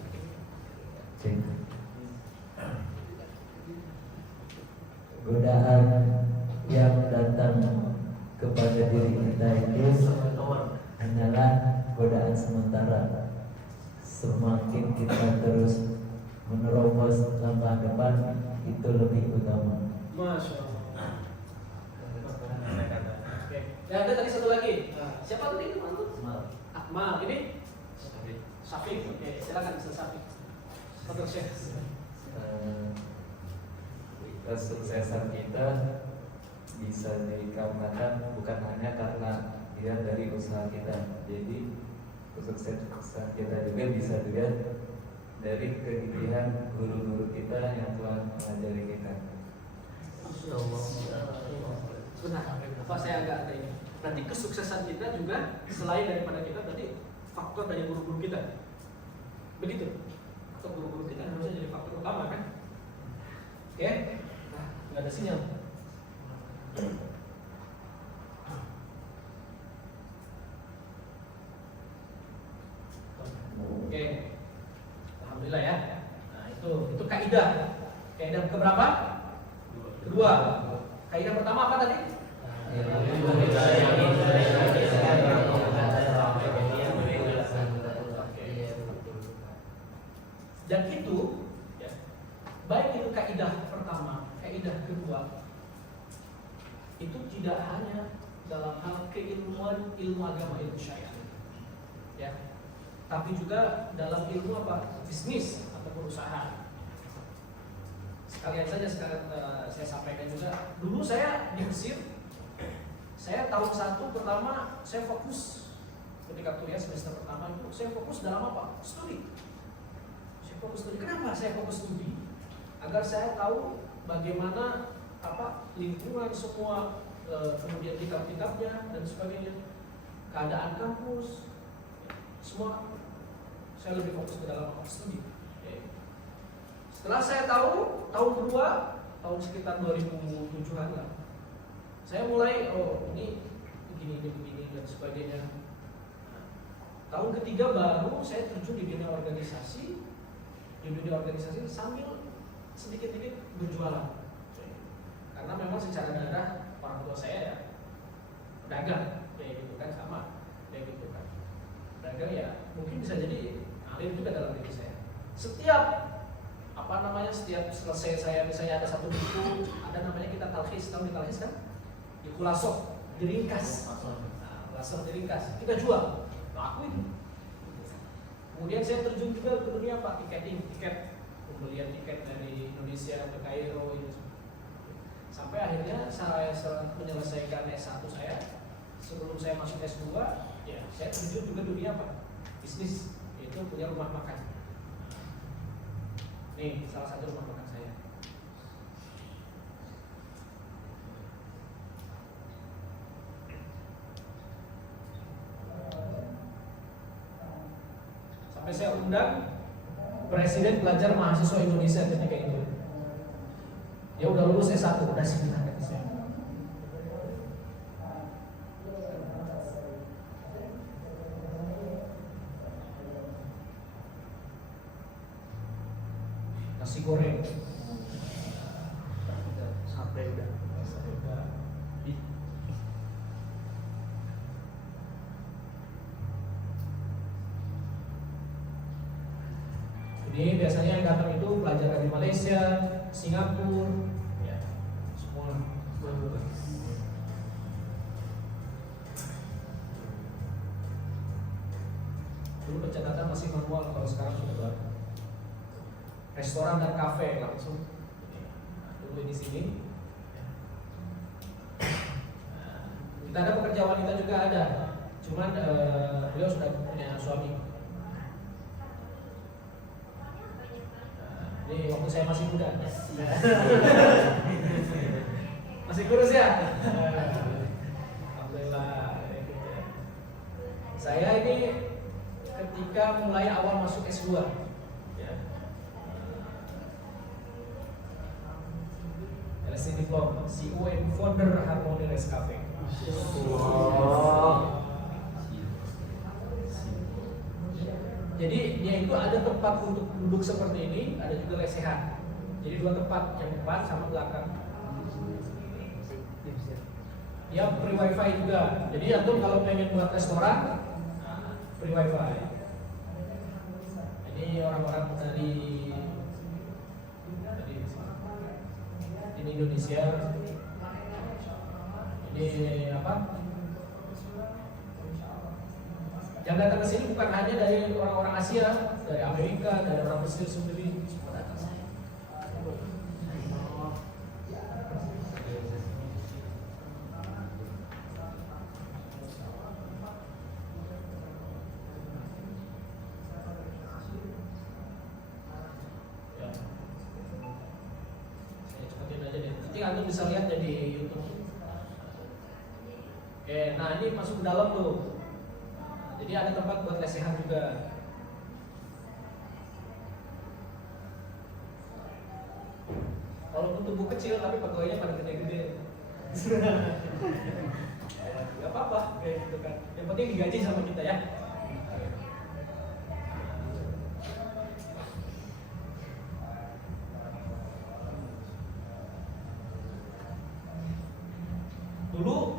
Godaan yang keadaan sementara. Semakin kita terus menerobos langkah depan, itu lebih utama. Masya Allah. Oke. Ya, ada tadi satu lagi. Siapa tadi? Akmal. Ini Syafiq. Oke, silakan Ustaz Syafiq. Fadhil Syekh. Kesuksesan kita bisa dikatakan bukan hanya karena dilihat dari usaha kita. Jadi kesuksesan kita juga bisa dilihat dari kegigihan guru-guru kita yang telah mengajari kita. Benar. Apa saya agak ada ini. Berarti kesuksesan kita juga selain daripada kita berarti faktor dari guru-guru kita. Begitu. Atau guru-guru kita harusnya jadi faktor utama kan? Oke. Nah, nggak ada sinyal. Oke. Alhamdulillah ya. Nah, itu kaidah. Kaidah keberapa? Kedua. Kaidah pertama apa tadi? Dan itu ya, baik itu kaidah pertama, kaidah kedua, itu tidak hanya dalam hal keilmuan, ilmu agama, ilmu syariat, ya, tapi juga dalam ilmu apa? Bisnis atau perusahaan. Sekalian saja sekarang saya sampaikan juga. Dulu saya di Mesir, saya tahun 1 pertama saya fokus ketika kuliah semester pertama itu saya fokus dalam apa? Studi. Fokus studi. Kenapa saya fokus studi? Agar saya tahu bagaimana apa lingkungan semua, kemudian kitab-kitabnya dan sebagainya, keadaan kampus, semua saya lebih fokus ke dalam apa studi. Setelah saya tahu tahun kedua, tahun sekitar 2007-an lah, saya mulai ini begini dan sebagainya. Nah, tahun ketiga baru saya terjun di dunia organisasi. Di dunia organisasi sambil sedikit-sedikit berjualan, karena memang secara darah orang tua saya ya pedagang kayak gitu kan, sama kayak gitu kan, pedagang ya mungkin bisa jadi alir juga dalam diri saya. Setiap setiap selesai saya misalnya ada satu buku, ada namanya kita talhis, tahu di talhis kan? Di kulasok, diringkas, kulasok diringkas, kita jual, lakuin. Kemudian saya terjun juga ke dunia apa? Tiketing, tiket, pembelian tiket dari Indonesia ke Kairo ini. Sampai akhirnya saya setelah menyelesaikan S1 saya, sebelum saya masuk S2, ya saya terjun juga dunia apa? Bisnis, yaitu punya rumah makan. Nih, salah satu rumah makan saya. Sampai saya undang Presiden Pelajar Mahasiswa Indonesia ketika itu. Dia udah lulus S1, udah seminar kata saya. Nasi goreng. Sampai udah. Ini biasanya yang datang itu pelajar dari Malaysia, Singapura, ya, semua. Dulu pencatatan masih manual, kalau sekarang sudah baru. Restoran dan kafe langsung. Dulu di sini. Kita ada pekerja wanita juga ada, cuman beliau sudah punya suami. Ini waktu saya masih muda. Masih kurus ya? Alhamdulillah. Saya ini ketika mulai awal masuk S2 ya. LC Diploma, CEO and founder Harmony Rest Cafe. Jadi dia itu ada tempat untuk duduk seperti ini, ada juga lesehan. Jadi dua tempat, yang depan sama belakang. Dia free wifi juga. Jadi antum kalau pengen buat restoran, free wifi. Ini orang-orang dari Indonesia. Ini apa? Yang datang ke sini bukan hanya dari orang-orang Asia, dari Amerika, dari orang Mesir sendiri. Antum bisa lihat di YouTube. Oke, nah ini masuk ke dalam tuh. Jadi ada tempat buat lesehan juga. Walaupun tubuh kecil tapi pegawainya pada gede-gede. Gak apa-apa, kayak gitu kan. Yang penting digaji sama kita ya. Dulu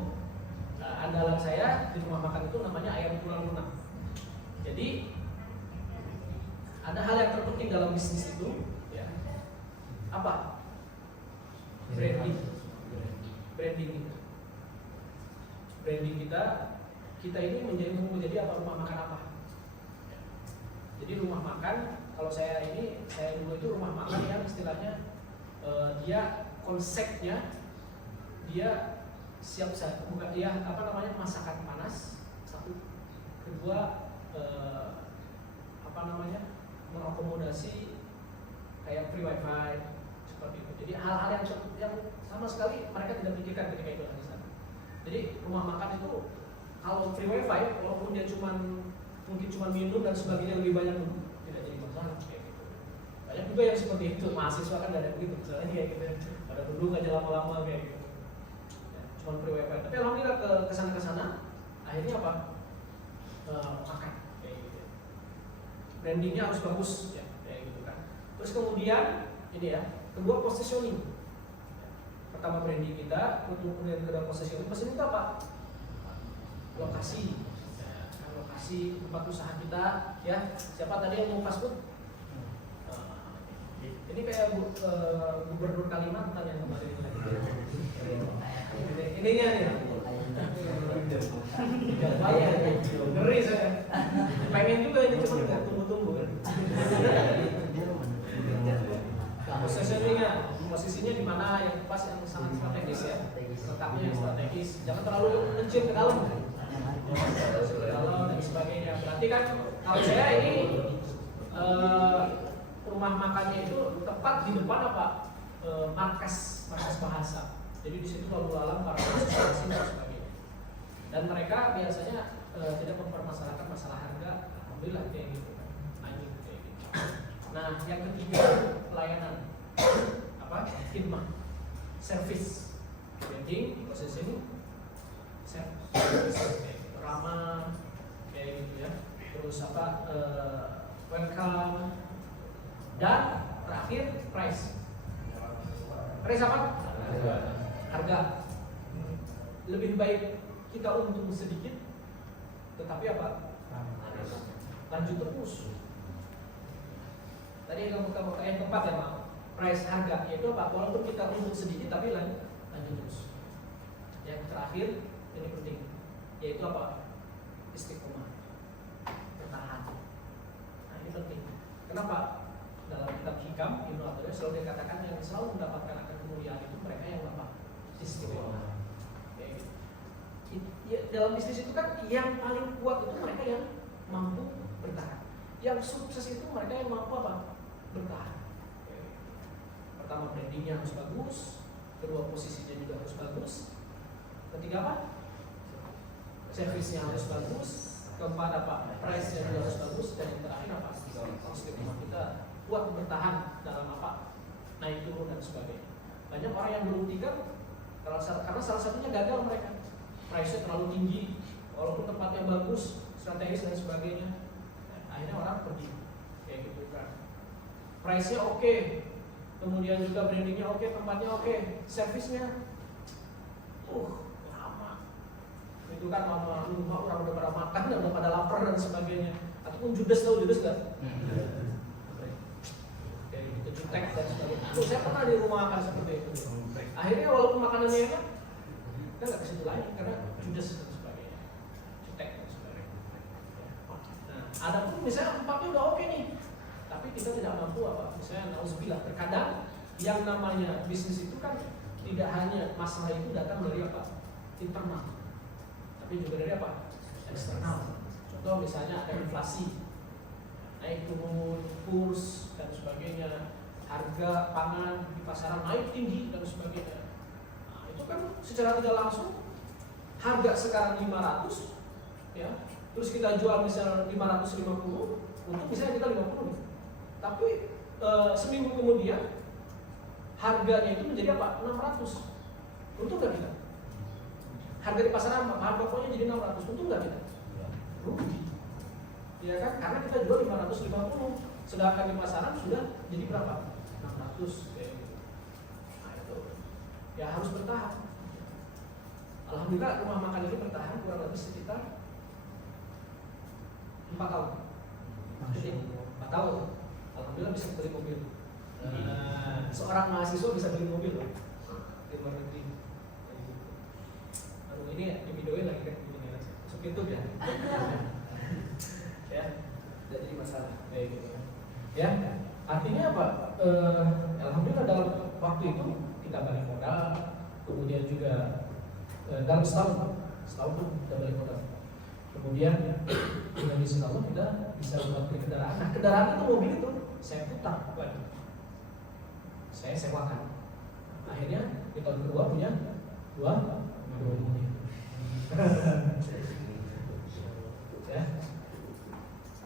andalan saya di rumah makan itu namanya ayam tulang lunak. Jadi ada hal yang terpenting dalam bisnis itu, ya. Apa? Branding kita. Branding kita ini menjadi apa, rumah makan apa? Jadi rumah makan, kalau saya dulu itu rumah makan yang istilahnya dia konsepnya dia siap bukan dia masakan panas, satu, kedua mengakomodasi kayak free wifi seperti itu. Jadi hal-hal yang sama sekali mereka tidak pikirkan ketika itu di sana. Jadi rumah makan itu kalau free wifi walaupun dia mungkin cuma minum dan sebagainya lebih banyak tidak jadi masalah kayak gitu. Banyak juga yang seperti itu, mahasiswa kan ada begitu misalnya kayak gitu, ada duduk aja lama-lama kayak gitu. Cuma free wifi. Tapi alhamdulillah ke sana akhirnya apa? Makan kayak gitu. Brandingnya harus bagus ya, kayak gitu kan. Terus kemudian ini ya, kedua positioning. Pertama branding kita, kemudian kedua positioning. Positioning itu apa? Lokasi. Ya, lokasi tempat usaha kita ya. Siapa tadi yang mau fast food? Ini kayak gubernur Kalimantan yang kemarin ininya nih. Ngeri saya. Pengen juga ini cuma nggak tunggu-tunggu kan. Posisinya di mana yang pas yang sangat strategis ya. Letaknya yang strategis. Jangan terlalu kecil ke dalam. Ke dalam dan sebagainya. Berarti kan kalau saya ini rumah makannya itu tepat di depan apa? Markas bahasa. Jadi di situ lalu lalang para mahasiswa dan sebagainya. Dan mereka biasanya tidak mempermasalahkan masalah harga, alhamdulillah kayak gitu kan. Lanjut kayak gitu. Nah, yang ketiga pelayanan apa? Khidmat, service, branding, positioning, service, ramah kayak gitu ya. Terus apa? Welcome dan terakhir price. Price apa? Harga. Lebih baik kita untung sedikit, tetapi apa? Lanjut terus. Tadi yang keempat ya Pak, price harga yaitu apa? Walaupun kita untung sedikit tapi lanjut terus. Yang terakhir ini penting, yaitu apa? Istiqomah, bertahan. Nah ini penting. Kenapa? Dalam kitab Hikam Ibnu Athaillah selalu dikatakan yang selalu mendapatkan akan kemuliaan itu mereka yang apa? Istiqomah. Ya, dalam bisnis itu kan yang paling kuat itu mereka yang mampu bertahan. Yang sukses itu mereka yang mampu apa? Bertahan. Pertama brandingnya harus bagus, kedua posisinya juga harus bagus, ketiga apa? Servisnya harus bagus, keempat apa? Price-nya juga harus bagus, dan yang terakhir apa? Istiqomah kita kuat bertahan dalam apa? Naik turun dan sebagainya. Banyak orang yang berbuktikan karena salah satunya gagal mereka. Price-nya terlalu tinggi, walaupun tempatnya bagus, strategis dan sebagainya. Akhirnya orang pergi kayak gitu kan. Price-nya oke, kemudian juga brandingnya oke, tempatnya oke, servisnya lama. itu kan rumah orang udah pada makan dan udah pada lapar dan sebagainya. Ataupun judes, tahu judes nggak? Kayak gitu, jutek dan sebagainya. Tuh, saya pernah di rumah makan seperti itu. Akhirnya walaupun makanannya enak, kita nggak ke situ lagi karena judes dan sebagainya, jutek dan sebagainya. Nah, ada pun misalnya empatnya udah oke nih, tapi kita tidak mampu apa? Misalnya nauzubillah, terkadang yang namanya bisnis itu kan tidak hanya masalah itu datang dari apa? Internal, tapi juga dari apa? Eksternal. Contoh misalnya ada inflasi, naik turun kurs dan sebagainya, harga pangan di pasaran naik tinggi dan sebagainya. Nah, itu kan secara tidak langsung harga sekarang 500 ya, terus kita jual misalnya 550, untuk misalnya kita 50 nih. Tapi seminggu kemudian harganya itu menjadi apa? 600. Untung nggak kita? Harga di pasaran bahan pokoknya jadi 600, untung nggak kita? Rugi. Ya kan? Karena kita jual 550, sedangkan di pasaran sudah jadi berapa? 600 kayak gitu. Nah itu ya harus bertahan. Alhamdulillah rumah makan ini bertahan kurang lebih sekitar 4 tahun. Jadi 4 tahun. Alhamdulillah bisa beli mobil. Seorang mahasiswa bisa beli mobil loh di luar negeri. Aduh ini di videonya lagi kan begini aja. Masuk pintu ya. Ya, tidak jadi masalah kayak gitu. Ya, artinya apa? Alhamdulillah dalam waktu itu kita balik modal, kemudian juga dalam setahun tuh kita balik modal. Kemudian dengan izin Allah kita bisa buat beli kendaraan. Nah kendaraan itu mobil itu saya putar lagi, saya sewakan. Akhirnya di tahun kedua punya dua mobil. Ya.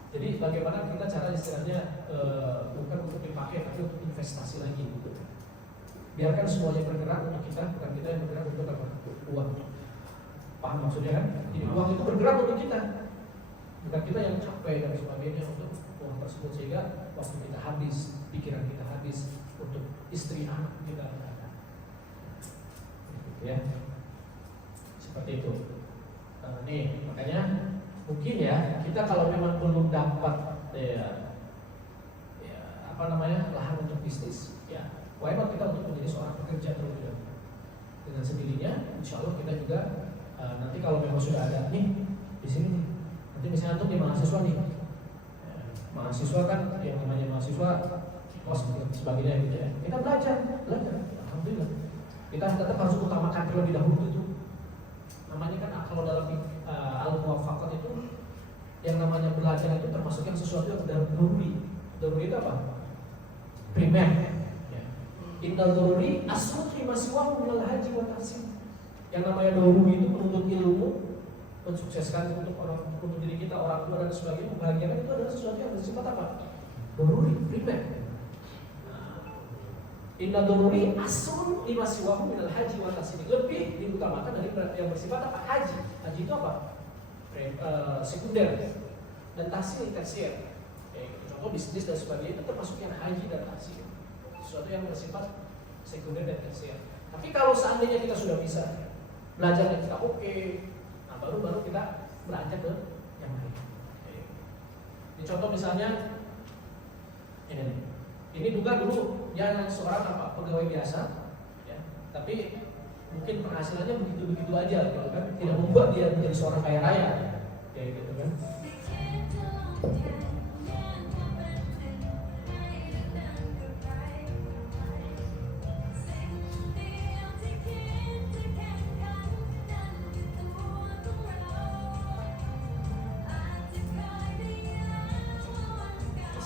Jadi bagaimana kita cara istilahnya bukan untuk dipakai tapi untuk investasi lagi. Biarkan semuanya bergerak untuk kita, bukan kita yang bergerak untuk apa? Uang. Paham maksudnya kan? Jadi uang itu bergerak untuk kita, bukan kita yang capek dan sebagainya untuk uang tersebut, sehingga waktu kita habis, pikiran kita habis untuk istri anak kita. Ya, seperti itu. Nih makanya mungkin ya kita kalau memang belum dapat lahan untuk bisnis, ya why not kita untuk menjadi seorang pekerja terlebih dahulu. Dengan sendirinya, insya Allah kita juga nanti kalau memang sudah ada nih di sini nih, nanti misalnya untuk di mahasiswa nih, mahasiswa kan yang namanya mahasiswa kos sebagainya gitu ya, kita belajar, alhamdulillah. Kita tetap harus utamakan terlebih dahulu itu. Namanya kan kalau dalam al-muwafaqat itu yang namanya belajar itu termasuk yang sesuatu yang daruri. Daruri itu apa? Primer. Ya. Innal daruri aslu lima siwahu minal haji wa tahsin. Yang namanya daruri itu menuntut ilmu, mensukseskan untuk diri kita, orang tua dan sebagainya, membahagiakan, itu adalah sesuatu yang bersifat apa? Daruri, primer. Inna daruri asrun lima siwahu minal haji wa tahsin. Lebih diutamakan dari yang bersifat apa? Haji. Haji itu apa? Sekunder dan tahsin tersier. Contoh bisnis dan sebagainya itu termasuk yang haji dan tahsin. Sesuatu yang bersifat sekunder dan tersier. Tapi kalau seandainya kita sudah bisa belajarnya kita oke, nah baru kita beranjak ke yang lain. Ini contoh misalnya ini juga dulu dia seorang apa pegawai biasa, ya, tapi mungkin penghasilannya begitu aja, gitu kan, tidak membuat dia menjadi seorang kaya raya, kayak gitu kan.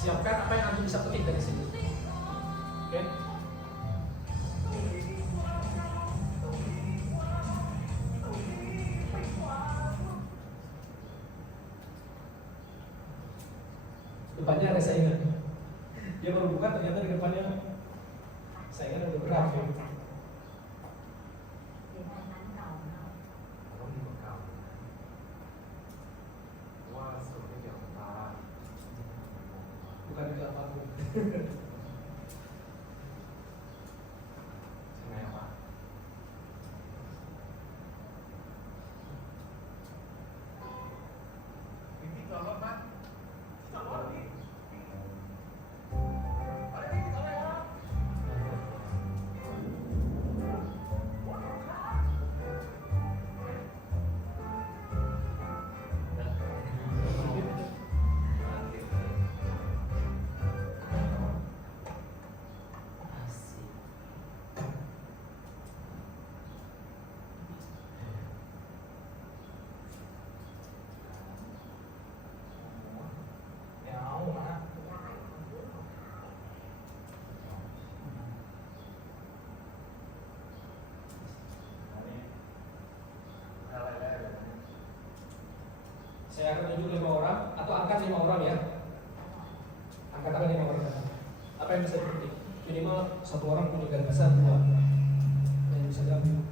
Siapkan apa yang antum bisa petik dari sini. Oke. Depannya ada saingan. Dia baru buka ternyata di depannya saingan udah berat. Bukan di kelapa. Saya akan tunjuk 5 orang atau angkat 5 orang ya. Angkat tangan 5 orang. Apa yang bisa dipetik? Minimal 1 orang punya gagasan yang bisa diambil.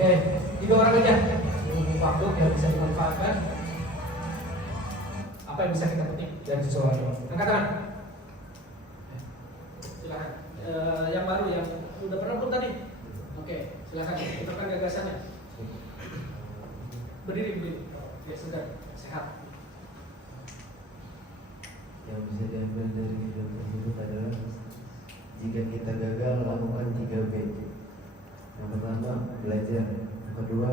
Oke, 3 orang aja. Waktu yang bisa dimanfaatkan. Apa yang bisa kita petik dari seseorang? Angkat tangan. Silakan. Yang baru, yang udah pernah pun tadi. Oke, silakan. Putarkan gagasannya. Berdiri. Biar segar, sehat. Yang bisa diambil dari video tersebut adalah jika kita gagal, lakukan 3B. Yang pertama, belajar. Yang kedua,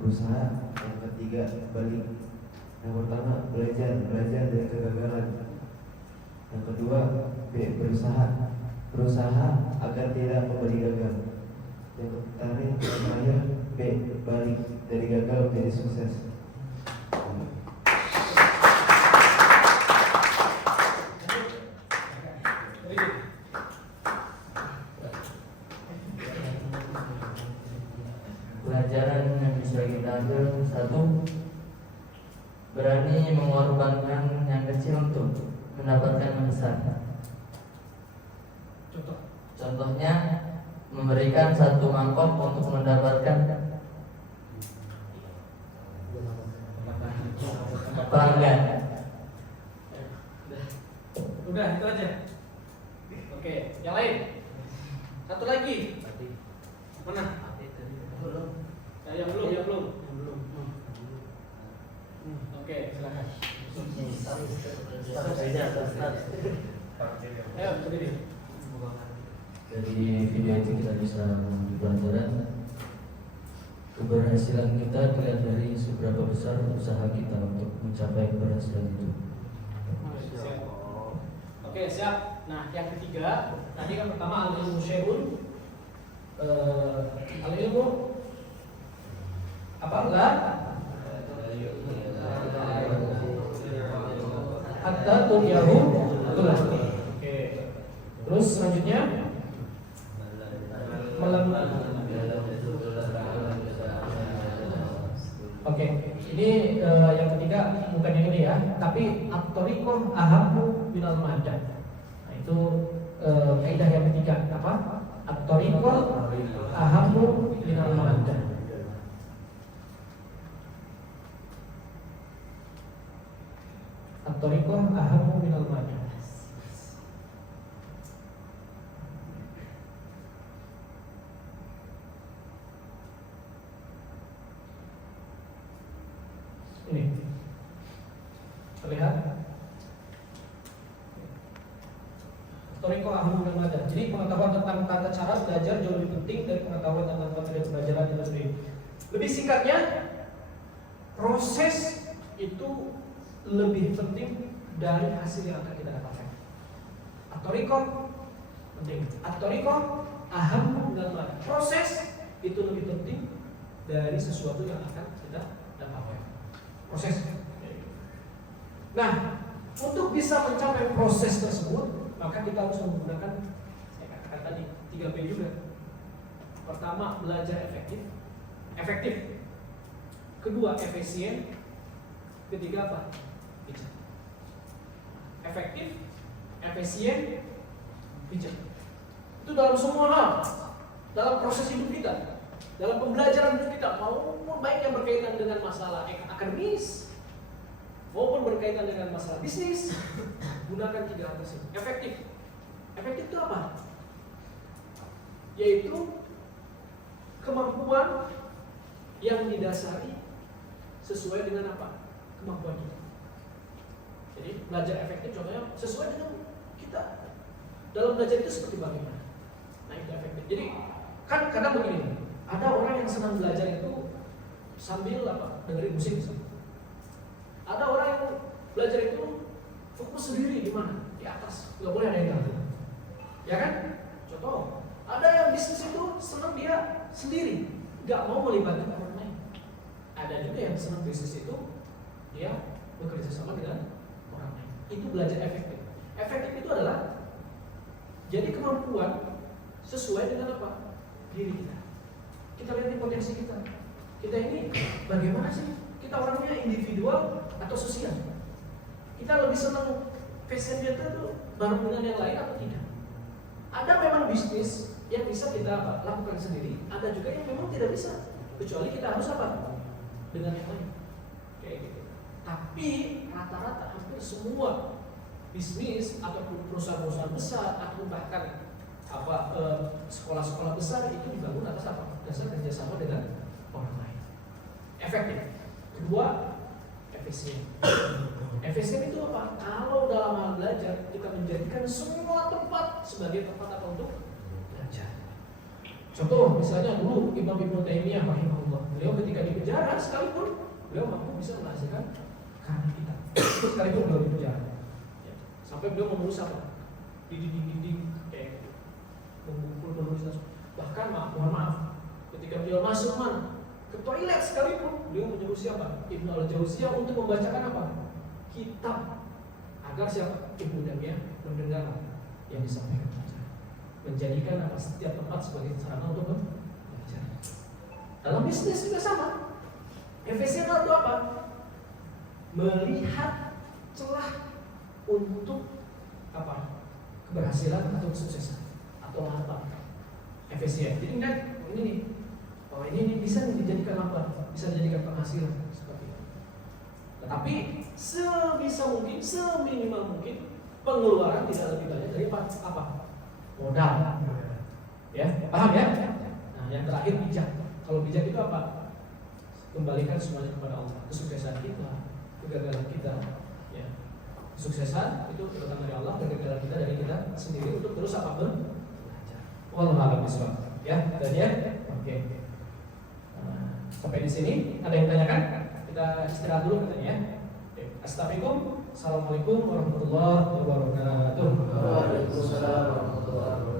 berusaha. Yang ketiga, balik. Yang pertama, belajar dari kegagalan. Yang kedua, B, berusaha agar tidak kembali gagal. Yang terakhir, B, balik dari gagal menjadi sukses. Pelajaran yang bisa kita ambil: 1. Berani mengorbankan yang kecil untuk mendapatkan yang besar. Contohnya, memberikan 1 mangkok untuk mendapatkan pelanggan. Udah, itu aja. Oke, yang lain. 1 lagi. Mana? Yang belum. Oke, silakan. Ayo, berdiri. Dari video itu kita bisa mengambil pelajaran. Keberhasilan kita dilihat dari seberapa besar usaha kita untuk mencapai keberhasilan itu. Oke, siap. Nah, yang ketiga, tadi kan pertama al-ilmu syai'un. Al-ilmu apa? hatta tu'yahu tulah. Oke. Terus selanjutnya Oke, ini yang ketiga bukan yang ini ya, tapi at-thariqah ahammu minal madah. Nah, itu kaidah yang ketiga apa? At-thariqah ahammu minal madah. At-thariqah ahammu minal madah. Ini terlihat Toriko ahlu dan madah. Jadi pengetahuan tentang tata cara belajar jauh lebih penting dari pengetahuan tentang metode pembelajaran itu sendiri. Lebih singkatnya, proses itu lebih penting dari hasil yang akan kita dapatkan. At-thariqah penting. At-thariqah ahlu dan madah. Proses itu lebih penting dari sesuatu yang akan kita dapatkan. Proses. Nah, untuk bisa mencapai proses tersebut, maka kita harus menggunakan, saya katakan tadi, 3P juga. Pertama, belajar efektif. Kedua, efisien. Ketiga apa? Bijak. Efektif, efisien, bijak. Itu dalam semua hal, dalam proses hidup kita, dalam pembelajaran hidup kita, maupun baik yang berkaitan dengan masalah akademis maupun berkaitan dengan masalah bisnis, gunakan 3 hal tersebut. Efektif itu apa? Yaitu kemampuan yang didasari sesuai dengan apa? Kemampuan kita. Jadi belajar efektif contohnya sesuai dengan kita. Dalam belajar itu seperti bagaimana? Nah, itu efektif. Jadi kan kadang begini, ada orang yang senang belajar itu sambil apa? Dengerin musik misalnya. Ada orang yang belajar itu fokus sendiri di mana? Di atas, nggak boleh ada yang ganggu. Ya kan? Contoh, ada yang bisnis itu senang dia sendiri, nggak mau melibatkan orang lain. Ada juga yang senang bisnis itu dia bekerja sama dengan orang lain. Itu belajar efektif. Efektif itu adalah jadi kemampuan sesuai dengan apa? Diri kita. Kita lihat potensi kita. Kita ini bagaimana sih? Kita orangnya individual atau sosial? Kita lebih senang passion kita tuh bareng dengan yang lain atau tidak? Ada memang bisnis yang bisa kita lakukan sendiri. Ada juga yang memang tidak bisa. Kecuali kita harus apa? Dengan yang lain. Kayak gitu. Tapi rata-rata hampir semua bisnis ataupun perusahaan-perusahaan besar ataupun bahkan sekolah-sekolah besar itu dibangun atas apa? Dasar kerjasama dengan orang lain. Efektif. Kedua, efisien. Efisien itu apa? Kalau dalam hal belajar kita menjadikan semua tempat sebagai tempat apa untuk belajar. Contoh, misalnya dulu Imam Ibnu Taimiyah rahimahullah, beliau ketika di penjara sekalipun beliau mampu bisa menghasilkan karya kita. Sekalipun beliau di penjara, ya. Sampai beliau menulis apa? Di dinding-dinding, menulis. Bahkan mohon maaf, ketika beliau masuk ke toilet sekalipun, beliau menyuruh siapa? Ibnu Al-Jauziyah untuk membacakan apa? Kitab, agar siapa? Ibnu Taimiyah mendengar yang disampaikan. Menjadikan apa? Setiap tempat sebagai sarana untuk belajar. Dalam bisnis juga sama. Efisien itu apa? Melihat celah untuk apa? Keberhasilan atau kesuksesan atau apa? Efisien. Jadi kan ini nih. Oh, ini bisa dijadikan apa? Bisa dijadikan penghasilan seperti itu. Tetapi sebisa mungkin, seminimal mungkin pengeluaran tidak lebih banyak dari apa? Modal. Ya, paham ya? Nah, yang terakhir bijak. Kalau bijak itu apa? Kembalikan semuanya kepada Allah. Kesuksesan kita, kegagalan kita, ya. Kesuksesan itu datang dari Allah, kegagalan kita dari kita sendiri untuk terus apa pun belajar. Wallahu a'lam bishawab. Ya, dan ya. Oke. Sampai di sini ada yang tanyakan? Kita istirahat dulu katanya ya. Assalamualaikum warahmatullahi wabarakatuh. Waalaikumsalam warahmatullahi wabarakatuh.